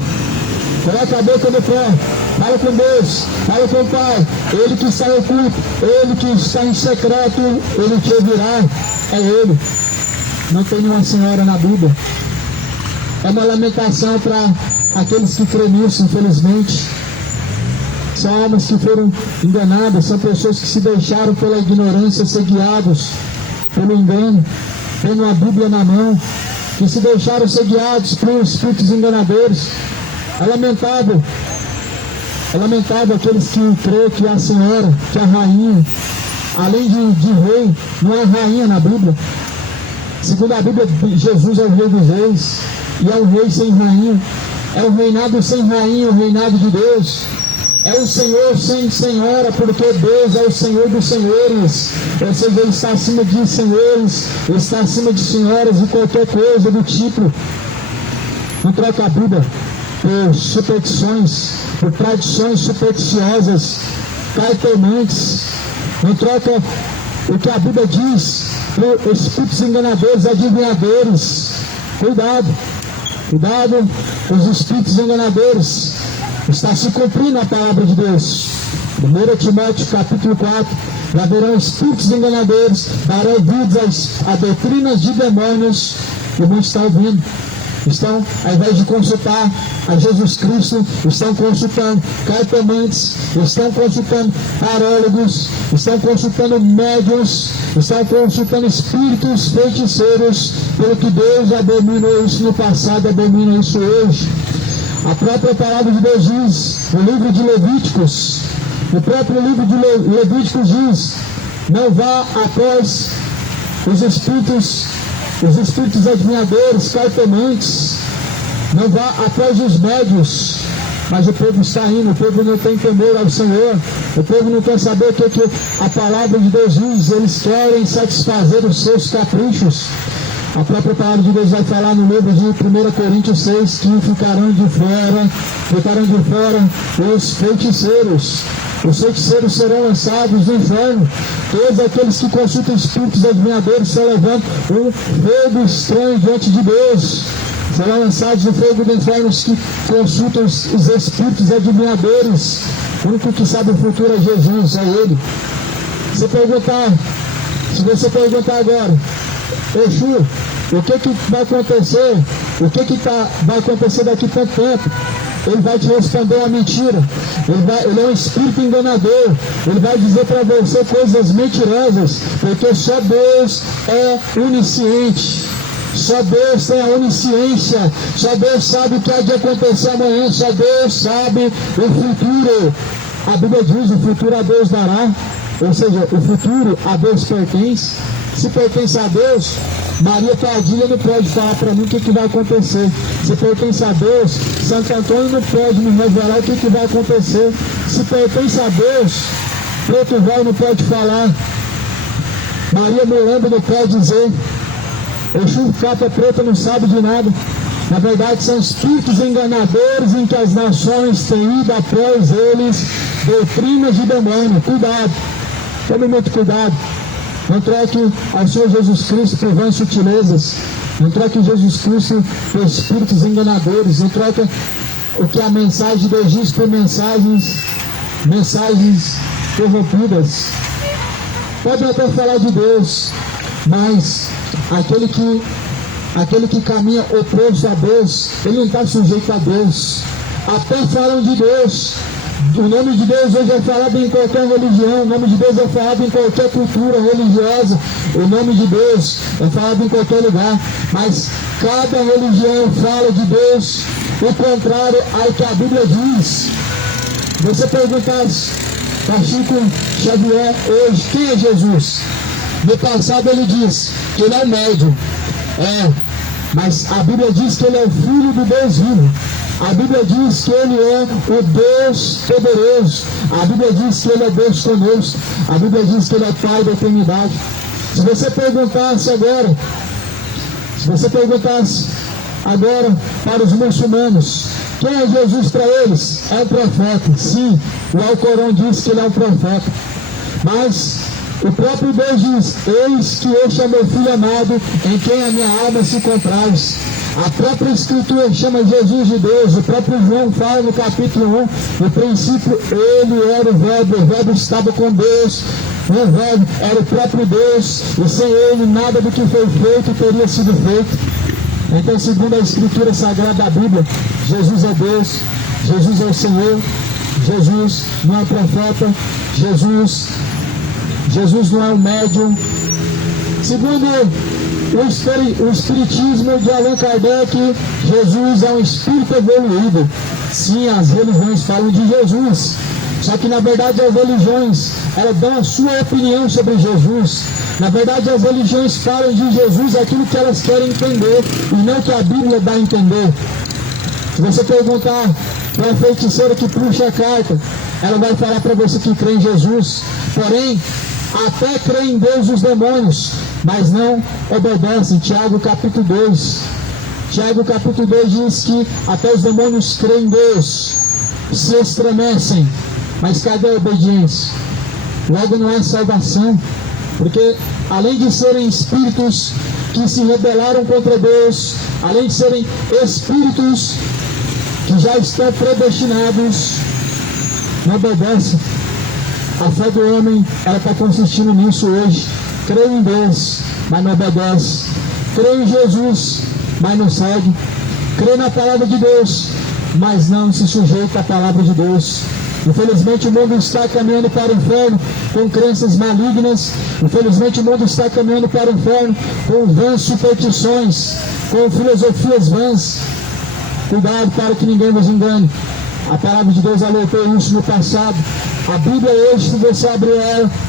Coloque a boca no pé, fala com Deus, fala com o Pai. Ele que está oculto, Ele que está em secreto, Ele te ouvirá. É Ele. Não tem nenhuma senhora na Bíblia. É uma lamentação para aqueles que creem nisso, infelizmente. São almas que foram enganadas, são pessoas que se deixaram pela ignorância ser guiados pelo engano, tendo a Bíblia na mão, que se deixaram ser guiados por espíritos enganadores. É lamentável aqueles que creem que a senhora, que a rainha, além de rei, não é rainha na Bíblia. Segundo a Bíblia, Jesus é o rei dos reis, e é um rei sem rainha. É um reinado sem rainha, o reinado de Deus. É um Senhor sem senhora, porque Deus é o Senhor dos senhores. Ou seja, Ele está acima de senhores, Ele está acima de senhoras e qualquer coisa do tipo. Não troca a Bíblia por superstições, por tradições supersticiosas, cartomantes. Não troca o que a Bíblia diz por espíritos enganadores, adivinhadores. Cuidado com os espíritos enganadores. Está se cumprindo a palavra de Deus. 1 Timóteo capítulo 4. Haverão espíritos enganadores, darão ouvidos a doutrinas de demônios. E muitos estão ouvindo. Estão, ao invés de consultar a Jesus Cristo, estão consultando cartomantes, estão consultando tarólogos, estão consultando médiuns, estão consultando espíritos feiticeiros, pelo que Deus abominou isso no passado, abomina isso hoje. A própria palavra de Deus diz, no livro de Levíticos, no próprio livro de Levíticos diz, não vá após os espíritos adivinhadores, cartomantes, não vá após os médios. Mas o povo está indo, o povo não tem temor ao Senhor, o povo não quer saber o que a palavra de Deus diz, eles querem satisfazer os seus caprichos. A própria palavra de Deus vai falar no livro de 1 Coríntios 6 que ficarão de fora os feiticeiros. Os feiticeiros serão lançados no inferno. Todos aqueles que consultam espíritos adivinhadores serão levando um fogo estranho diante de Deus. Serão lançados no fogo do inferno os que consultam os espíritos adivinhadores. O único que sabe o futuro é Jesus, é Ele. Se você perguntar agora, Exu, o que vai acontecer? Vai acontecer daqui a tanto tempo? Ele vai te responder uma mentira. Ele é um espírito enganador. Ele vai dizer para você coisas mentirosas, porque só Deus é onisciente. Só Deus tem a onisciência. Só Deus sabe o que há de acontecer amanhã. Só Deus sabe o futuro. A Bíblia diz: o futuro a Deus dará. Ou seja, o futuro a Deus pertence. Se pertence a Deus, Maria Padilha não pode falar para mim o que vai acontecer. Se pertence a Deus, Santo Antônio não pode me revelar o que vai acontecer. Se pertence a Deus, Preto Velho não pode falar. Maria Mulamba não pode dizer. Exu Capa Preta não sabe de nada. Na verdade, são espíritos enganadores em que as nações têm ido após eles, doutrinas de demônio. Cuidado, tome muito cuidado. Não troque ao Senhor Jesus Cristo por vãs sutilezas. Não troque Jesus Cristo por espíritos enganadores. Não troque o que a mensagem de Deus diz por mensagens corrompidas. Pode até falar de Deus, mas aquele que caminha oposto a Deus, ele não está sujeito a Deus. Até falam de Deus. O nome de Deus hoje é falado em qualquer religião, o nome de Deus é falado em qualquer cultura religiosa, o nome de Deus é falado em qualquer lugar, mas cada religião fala de Deus o contrário ao que a Bíblia diz. Você perguntar para Chico Xavier hoje, quem é Jesus? No passado ele diz que ele é médium, mas a Bíblia diz que ele é o Filho do Deus vivo. A Bíblia diz que Ele é o Deus poderoso. A Bíblia diz que Ele é Deus conosco. A Bíblia diz que Ele é Pai da eternidade. Se você perguntasse agora para os muçulmanos, quem é Jesus para eles? É um profeta. Sim, o Alcorão diz que Ele é um profeta. Mas o próprio Deus diz: eis que este é meu Filho amado, em quem a minha alma se compraz. A própria Escritura chama Jesus de Deus. O próprio João fala no capítulo 1, no princípio ele era o Verbo estava com Deus, o Verbo era o próprio Deus, e sem ele nada do que foi feito teria sido feito. Então, segundo a Escritura Sagrada da Bíblia, Jesus é Deus, Jesus é o Senhor, Jesus não é profeta, Jesus não é um médium. Segundo o Espiritismo de Allan Kardec, Jesus é um espírito evoluído. Sim, as religiões falam de Jesus, só que na verdade as religiões, elas dão a sua opinião sobre Jesus. Na verdade as religiões falam de Jesus aquilo que elas querem entender, e não o que a Bíblia dá a entender. Se você perguntar para a feiticeira que puxa a carta, ela vai falar para você que crê em Jesus, porém até crê em Deus os demônios, mas não obedecem. Tiago capítulo 2 diz que até os demônios creem em Deus, se estremecem, mas cadê a obediência? Logo não é salvação, porque além de serem espíritos que se rebelaram contra Deus, além de serem espíritos que já estão predestinados, não obedecem. A fé do homem, ela está consistindo nisso hoje. Crê em Deus, mas não obedece. Crê em Jesus, mas não segue. Crê na palavra de Deus, mas não se sujeita à palavra de Deus. Infelizmente o mundo está caminhando para o inferno com crenças malignas. Infelizmente o mundo está caminhando para o inferno com vãs superstições, com filosofias vãs. Cuidado para que ninguém nos engane. A palavra de Deus alertou isso no passado. A Bíblia hoje, se você abrir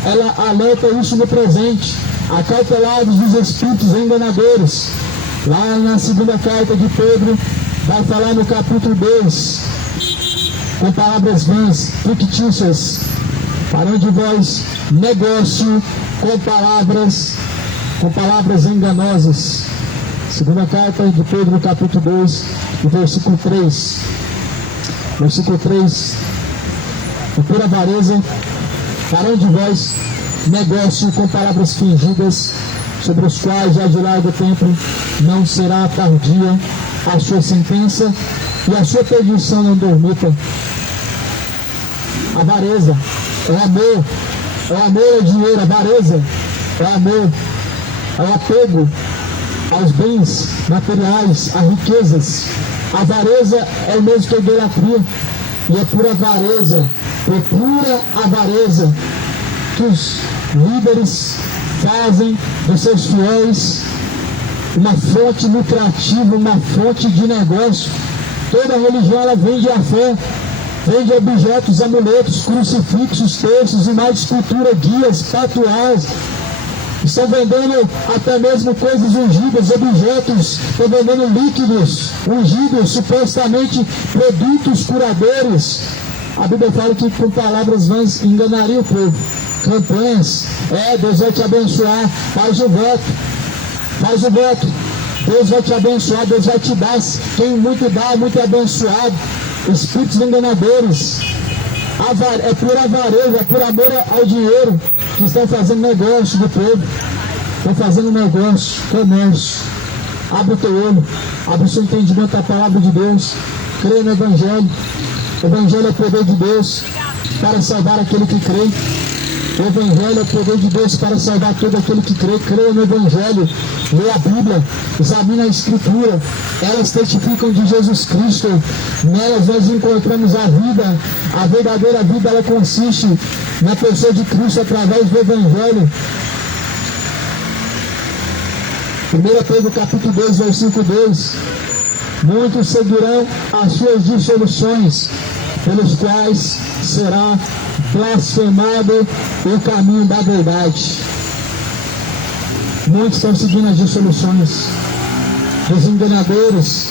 ela alerta isso no presente. Acautelados dos espíritos enganadores. Lá na segunda carta de Pedro, vai falar no capítulo 2, com palavras vãs, fictícias. Farão de vós negócio com palavras enganosas. Segunda carta de Pedro, capítulo 2, versículo 3. Versículo 3. Por pura avareza, farão de vós negócio com palavras fingidas, sobre os quais já de largo tempo não será tardia a sua sentença, e a sua perdição não dormita. Avareza é amor ao dinheiro. Avareza é amor, é o apego aos bens materiais, a riquezas. Avareza é o mesmo que a idolatria, e é pura avareza que os líderes fazem dos seus fiéis uma fonte lucrativa, uma fonte de negócio. Toda religião, ela vende a fé, vende objetos, amuletos, crucifixos, terços e mais escultura, guias, tatuagens. Estão vendendo até mesmo coisas ungidas, objetos, estão vendendo líquidos ungidos, supostamente produtos curadores. A Bíblia fala que com palavras vãs enganaria o povo. Campanhas, Deus vai te abençoar, faz o voto, Deus vai te abençoar, Deus vai te dar, quem muito dá, muito é abençoado. Espíritos enganadores, é por avareza, é por amor ao dinheiro, que estão fazendo negócio do povo, estão fazendo negócio, comércio. Abre o teu olho, abre o seu entendimento da palavra de Deus, crê no Evangelho. O Evangelho é o poder de Deus para salvar aquele que crê. O Evangelho é o poder de Deus para salvar todo aquele que crê. Creia no Evangelho, lê a Bíblia, examina a Escritura. Elas testificam de Jesus Cristo. Nelas nós encontramos a vida. A verdadeira vida, ela consiste na pessoa de Cristo através do Evangelho. 1 Pedro capítulo 2, versículo 2. Muitos seguirão as suas dissoluções, pelos quais será blasfemado o caminho da verdade. Muitos estão seguindo as dissoluções dos enganadores,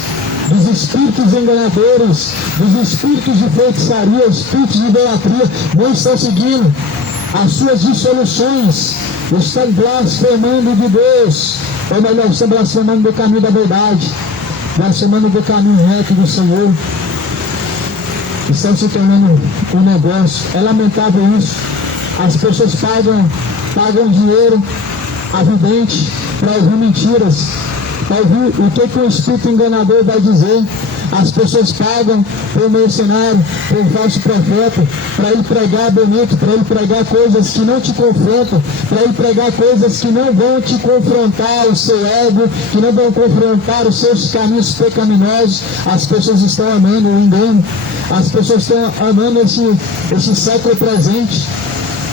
dos espíritos enganadores, dos espíritos de feitiçaria, espíritos de idolatria. Muitos estão seguindo as suas dissoluções, estão blasfemando de Deus, ou melhor, estão blasfemando do caminho da verdade, blasfemando do caminho reto do Senhor. Estão se tornando um negócio. É lamentável isso. As pessoas pagam dinheiro a vidente para ouvir mentiras. para ouvir o que o espírito enganador vai dizer. As pessoas pagam por mercenário, por falso profeta, para ele pregar bonito, para ele pregar coisas que não te confrontam, para ele pregar coisas que não vão te confrontar o seu ego, que não vão confrontar os seus caminhos pecaminosos. As pessoas estão amando o engano, as pessoas estão amando esse século presente.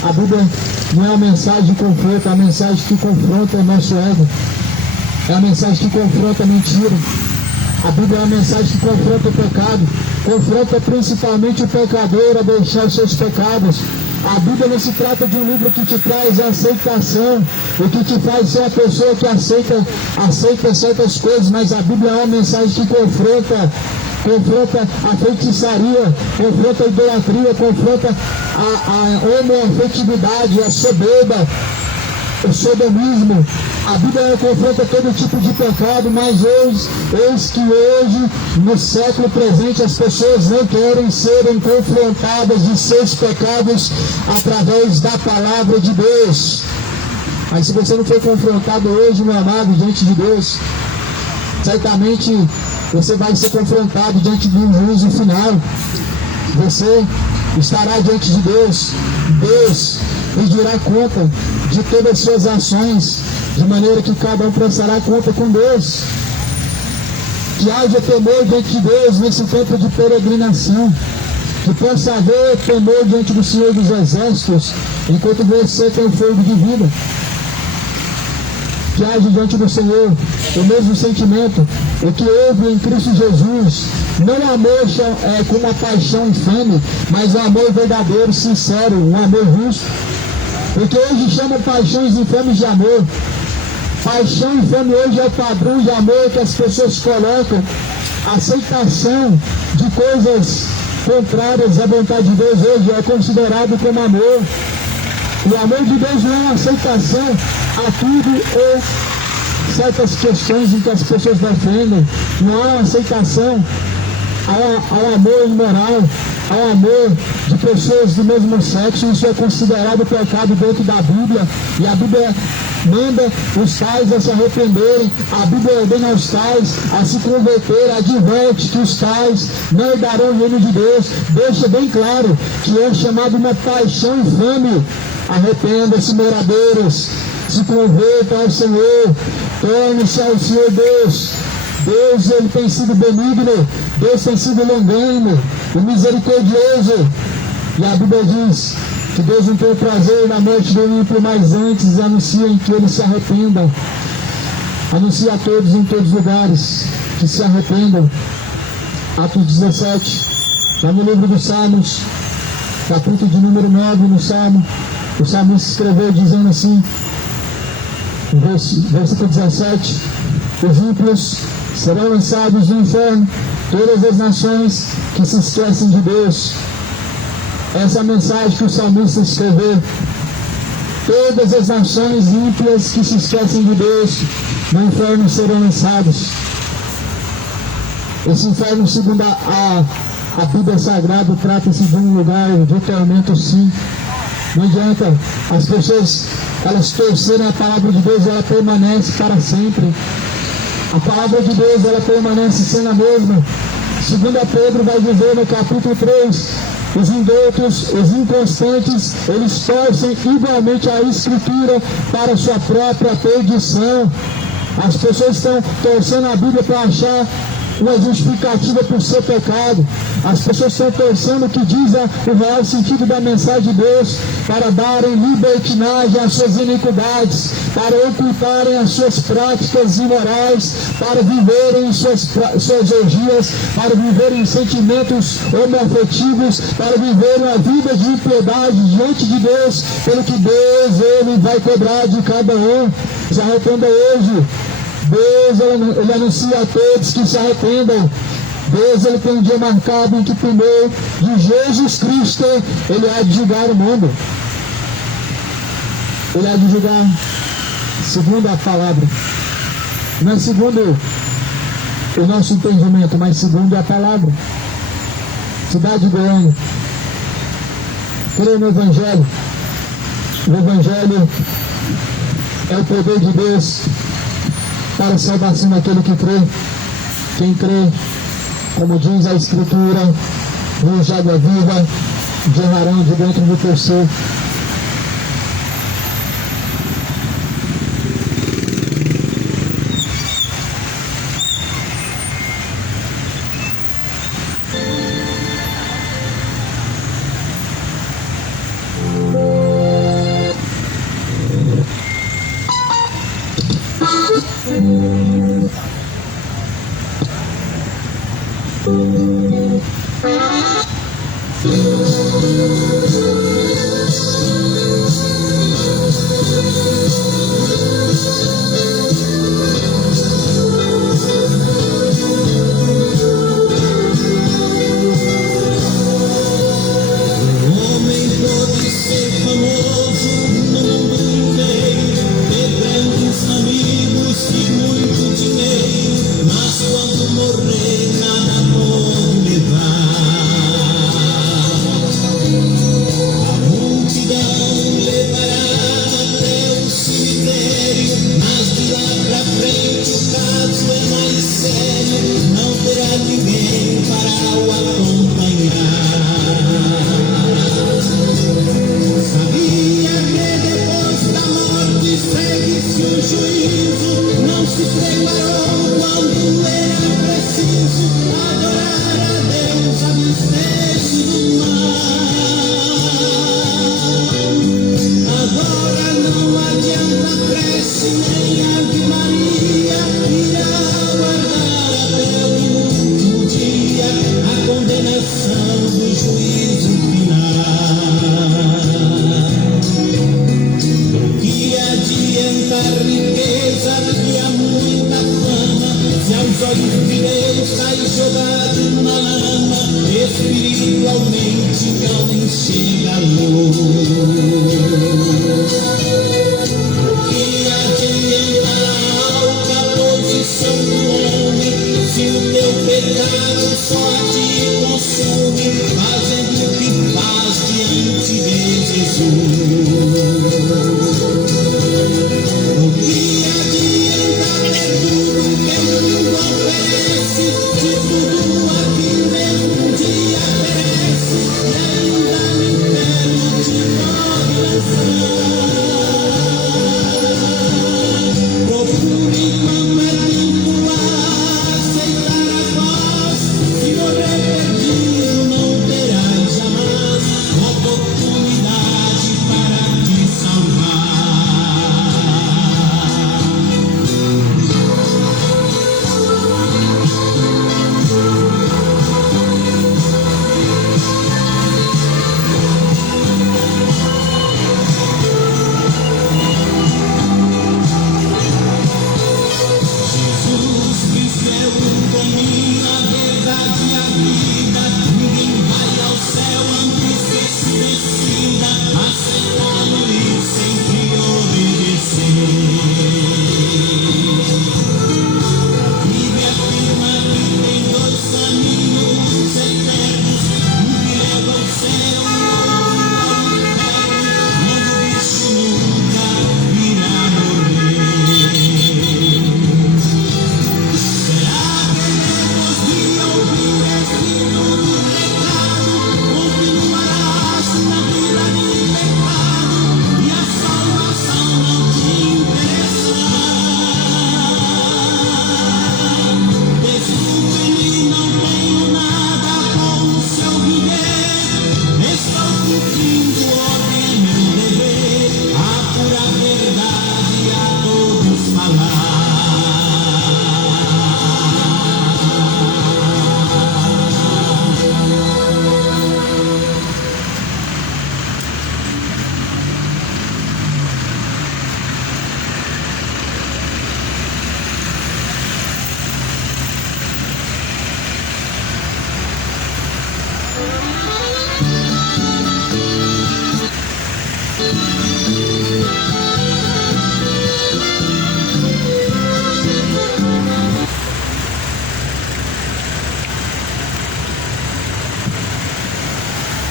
A Bíblia não é uma mensagem de conforto, é uma mensagem que confronta o nosso ego, é uma mensagem que confronta a mentira. A Bíblia é uma mensagem que confronta o pecado, confronta principalmente o pecador a deixar os seus pecados. A Bíblia não se trata de um livro que te traz aceitação, o que te faz ser uma pessoa que aceita certas coisas, mas a Bíblia é uma mensagem que confronta a feitiçaria, confronta a idolatria, confronta a homoafetividade, a soberba, o sodomismo. A Bíblia confronta todo tipo de pecado, mas eis que hoje, no século presente, as pessoas não querem serem confrontadas de seus pecados através da palavra de Deus. Mas se você não for confrontado hoje, meu amado, diante de Deus, certamente você vai ser confrontado diante de um juízo final. Você estará diante de Deus. Deus pedirá conta de todas as suas ações, de maneira que cada um prestará conta com Deus. Que haja temor diante de Deus nesse tempo de peregrinação. Que possa haver temor diante do Senhor dos Exércitos, enquanto você tem o fogo de vida. Que haja diante do Senhor o mesmo sentimento, o que houve em Cristo Jesus. Não um amor com uma paixão infame, mas um amor verdadeiro, sincero, um amor justo. Porque hoje chamam paixões infames de amor. Paixão infame hoje é o padrão de amor que as pessoas colocam. Aceitação de coisas contrárias à vontade de Deus hoje é considerado como amor. O amor de Deus não é uma aceitação a tudo ou certas questões em que as pessoas defendem. Não é uma aceitação ao amor imoral, ao amor de pessoas do mesmo sexo. Isso é considerado pecado dentro da Bíblia, e a Bíblia manda os tais a se arrependerem, a Bíblia ordena aos tais a se converter, adverte que os tais não herdarão o reino de Deus, deixa bem claro que é chamado uma paixão infame. Arrependam-se, moradores, se convertam ao Senhor, torne-se ao Senhor Deus. Deus, ele tem sido benigno, Deus tem sido longânimo e misericordioso. E a Bíblia diz que Deus não tem prazer na morte do ímpio, mas antes anuncia que eles se arrependam. Anuncia a todos em todos os lugares que se arrependam. Atos 17, lá no livro dos Salmos, capítulo de número 9, no Salmo, o salmista escreveu dizendo assim, no versículo 17: os ímpios serão lançados no inferno, todas as nações que se esquecem de Deus. Essa é a mensagem que o salmista escreveu. Todas as nações ímpias que se esquecem de Deus no inferno serão lançados. Esse inferno, segundo a Bíblia Sagrada, trata-se de um lugar de tormento, sim. Não adianta as pessoas elas torcerem a palavra de Deus, ela permanece para sempre. A palavra de Deus, ela permanece sendo a mesma. Segundo Pedro vai dizer no capítulo 3, os indoutos, os inconstantes, eles torcem igualmente a Escritura para a sua própria perdição. As pessoas estão torcendo a Bíblia para achar uma justificativa para o seu pecado. As pessoas estão torcendo o que diz o real sentido da mensagem de Deus para darem libertinagem às suas iniquidades, para ocultarem as suas práticas imorais, para viverem suas orgias, para viverem sentimentos homoafetivos, para viverem uma vida de impiedade diante de Deus, pelo que Deus, ele vai cobrar de cada um. Se arrependa hoje. Deus, ele anuncia a todos que se arrependam. Deus, ele tem um dia marcado em que por meio de Jesus Cristo ele há de julgar o mundo. Ele há de julgar segundo a palavra, não é segundo o nosso entendimento, mas segundo a palavra. Cidade de Goiânia, creio no Evangelho. O Evangelho é o poder de Deus para a salvação daquele que crê. Quem crê, como diz a Escritura, rios de água viva jorrarão de dentro do teu ser.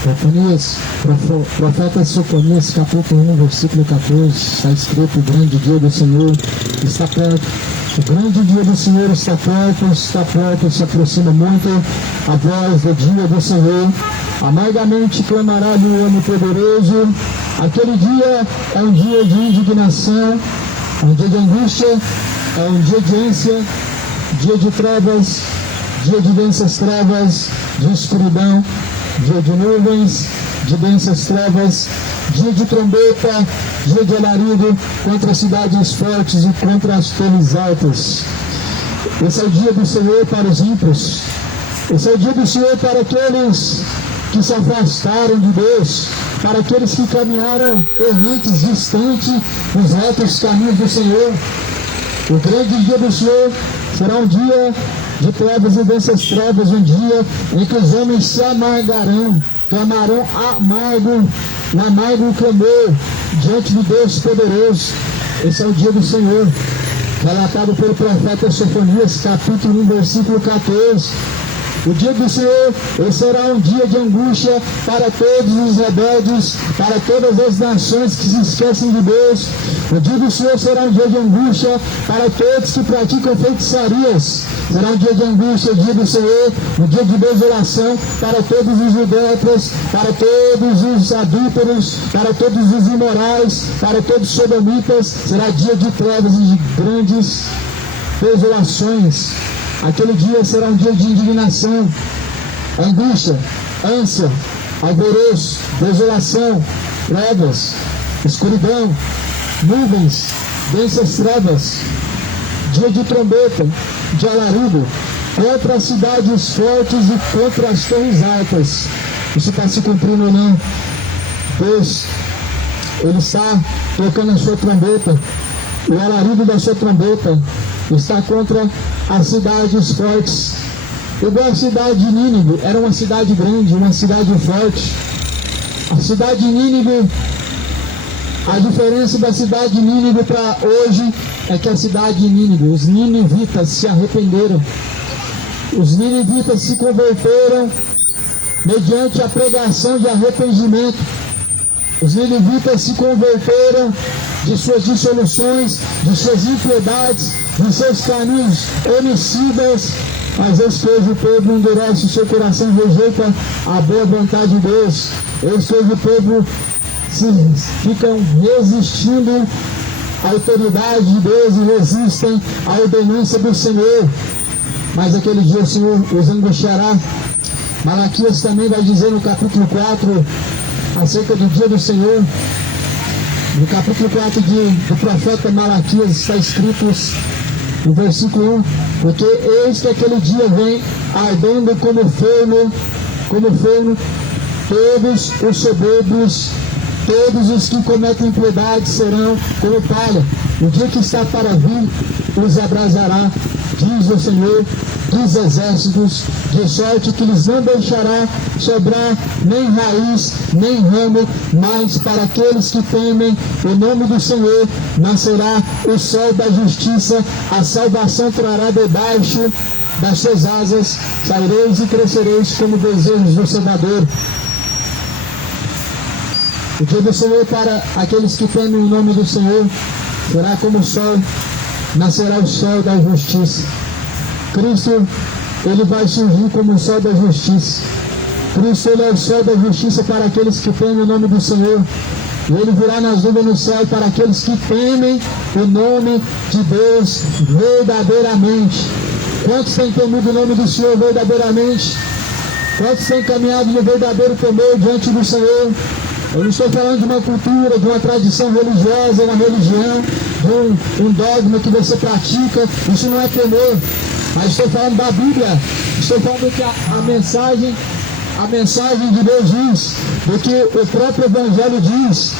Sofonias, profeta Sofonias, capítulo 1, versículo 14, está escrito: o grande dia do Senhor está perto, O grande dia do Senhor está perto, se aproxima muito a voz do dia do Senhor. Amargamente clamará-lhe o homem poderoso. Aquele dia é um dia de indignação, um dia de angústia, é um dia de ânsia, dia de trevas, dia de densas trevas, de escuridão, dia de nuvens, de densas trevas, dia de trombeta, dia de alarido contra as cidades fortes e contra as torres altas. Esse é o dia do Senhor para os ímpios. Esse é o dia do Senhor para aqueles que se afastaram de Deus, para aqueles que caminharam errantes, distantes dos retos caminhos do Senhor. O grande dia do Senhor será um dia de trevas e densas trevas, um dia em que os homens se amargarão, clamarão amargo clamor diante de Deus poderoso. Esse é o dia do Senhor, relatado pelo profeta Sofonias, capítulo 1, versículo 14. O dia do Senhor será um dia de angústia para todos os rebeldes, para todas as nações que se esquecem de Deus. O dia do Senhor será um dia de angústia para todos que praticam feitiçarias. Será um dia de angústia, o dia do Senhor, um dia de desolação para todos os idólatras, para todos os adúlteros, para todos os imorais, para todos os sodomitas. Será dia de trevas e de grandes desolações. Aquele dia será um dia de indignação, angústia, ânsia, alvoroço, desolação, trevas, escuridão, nuvens, densas trevas, dia de trombeta, de alarido, contra as cidades fortes e contra as torres altas. Isso está se cumprindo ou não? Deus, Ele está tocando a sua trombeta, o alarido da sua trombeta está contra as cidades fortes. Igual a cidade de Nínive, era uma cidade grande, uma cidade forte. A cidade de Nínive, a diferença da cidade de Nínive para hoje é que a cidade de Nínive, os ninivitas se arrependeram. Os ninivitas se converteram mediante a pregação de arrependimento. Os ninivitas se converteram de suas dissoluções, de suas impiedades, de seus caminhos homicidas, mas eis que hoje o povo endurece o seu coração, rejeita a boa vontade de Deus. Eis que hoje o povo ficam resistindo à autoridade de Deus e resistem à ordenança do Senhor. Mas aquele dia o Senhor os angustiará. Malaquias também vai dizer no capítulo 4 acerca do dia do Senhor. No capítulo 4 do profeta Malaquias está escrito no versículo 1: porque eis que aquele dia vem ardendo como forno, todos os soberbos, todos os que cometem impiedade serão como palha. O dia que está para vir os abrasará, diz o Senhor dos exércitos, de sorte que lhes não deixará sobrar nem raiz, nem ramo, mas para aqueles que temem o nome do Senhor nascerá o sol da justiça, a salvação trará debaixo das suas asas, saireis e crescereis como desejos do Salvador. O dia do Senhor para aqueles que temem o nome do Senhor será como o sol, nascerá o sol da justiça. Cristo, Ele vai surgir como o sol da justiça. Cristo, Ele é o sol da justiça para aqueles que temem o nome do Senhor. E Ele virá nas nuvens no céu para aqueles que temem o nome de Deus verdadeiramente. Quantos têm temido o nome do Senhor verdadeiramente? Quantos têm caminhado de verdadeiro temor diante do Senhor? Eu não estou falando de uma cultura, de uma tradição religiosa, uma religião, de um dogma que você pratica. Isso não é temor. Mas estou falando da Bíblia. Estou falando que a mensagem de Deus diz, do que o próprio Evangelho diz.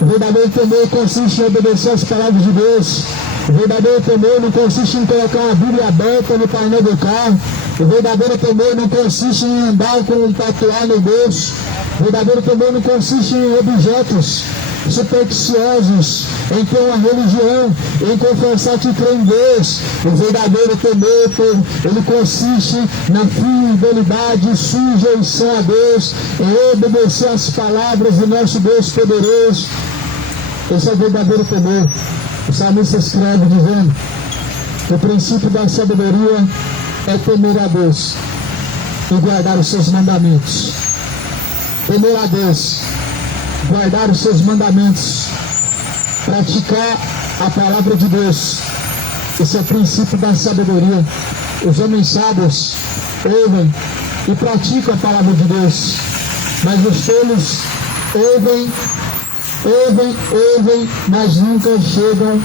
O verdadeiro temor consiste em obedecer as palavras de Deus. O verdadeiro temor não consiste em colocar a Bíblia aberta no painel do carro. O verdadeiro temor não consiste em andar com um tatuar no bolso. O verdadeiro temor não consiste em objetos supersticiosos, em ter uma religião, em confessar que crê em Deus. O verdadeiro temor, ele consiste na fidelidade, sujeição a Deus, em obedecer as palavras do nosso Deus poderoso. Esse é o verdadeiro temor. O salmista escreve dizendo que o princípio da sabedoria é temer a Deus e guardar os seus mandamentos. Temer a Deus, guardar os seus mandamentos, praticar a palavra de Deus. Esse é o princípio da sabedoria. Os homens sábios ouvem e praticam a palavra de Deus, mas os tolos ouvem, mas nunca chegam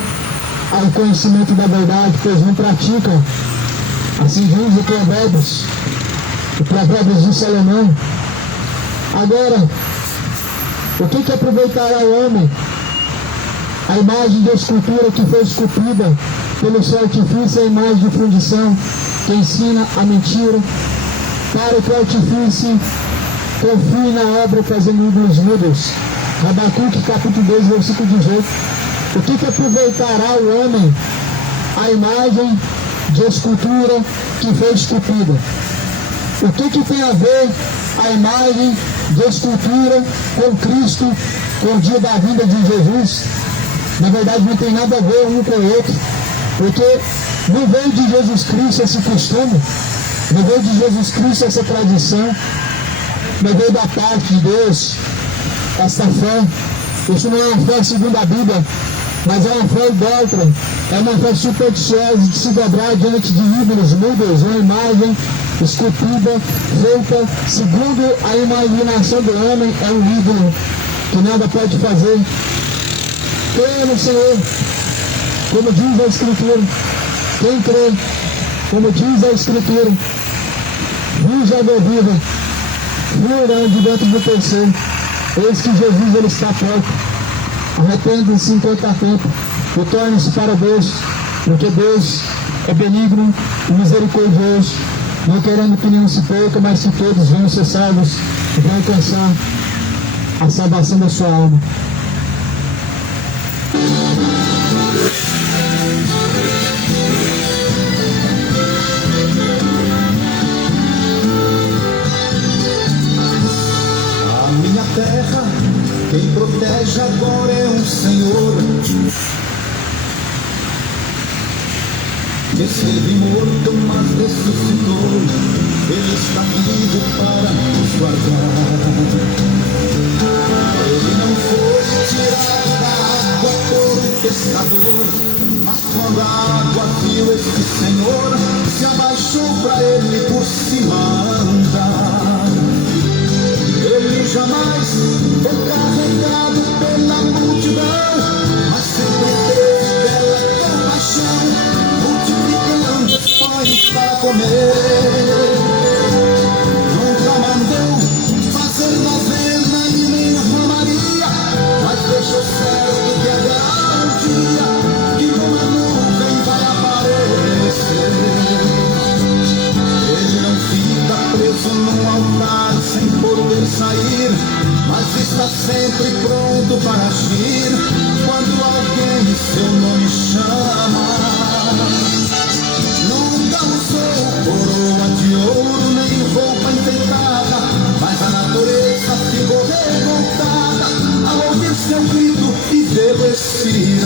ao conhecimento da verdade, pois não praticam. Assim diz o Provérbios de Salomão. Agora, o que aproveitará o homem? A imagem de escultura que foi esculpida pelo seu artifício é a imagem de fundição que ensina a mentira, para que o artifício confie na obra fazendo ídolos mudos. Abacuque capítulo 2, versículo 18. O que aproveitará o homem? A imagem de escultura que foi esculpida. O que tem a ver a imagem de escultura com Cristo, com o dia da vinda de Jesus? Na verdade não tem nada a ver um com o outro, porque não veio de Jesus Cristo esse costume, não veio de Jesus Cristo essa tradição, não veio da parte de Deus essa fé. Isso não é uma fé segundo a Bíblia, mas é uma fé idólatra, é uma fé supersticiosa de se dobrar diante de ídolos mudos, uma imagem esculpida, feita segundo a imaginação do homem, é um ídolo que nada pode fazer. Creia no Senhor, como diz a Escritura. Quem crê, como diz a Escritura, viu já do viva, viu de dentro do terceiro. Eis que Jesus ele está perto. Arrependa-se enquanto há tempo e torne-se para Deus, porque Deus é benigno e misericordioso, não querendo que nenhum se perca, mas que todos venham ser salvos e venham alcançar a salvação da sua alma. A minha terra, quem protege agora é um Senhor. Que esteve morto, mas ressuscitou. Ele está vivo para nos guardar. Ele não foi tirado da água por um pescador, mas quando a água viu este Senhor, se abaixou para ele por cima andar. Ele jamais foi carregado pela multidão, mas sempre teve bela compaixão, multiplicando os pães para comer. Nunca mandou fazer novena e nem romaria, mas deixou certo que haverá um dia que uma nuvem vai aparecer. Ele não fica preso num altar sem poder sair, mas está sempre pronto para agir quando alguém seu nome chama. Nunca usou coroa de ouro nem roupa enfeitada, mas a natureza ficou revoltada ao ouvir seu grito e ver o Espírito.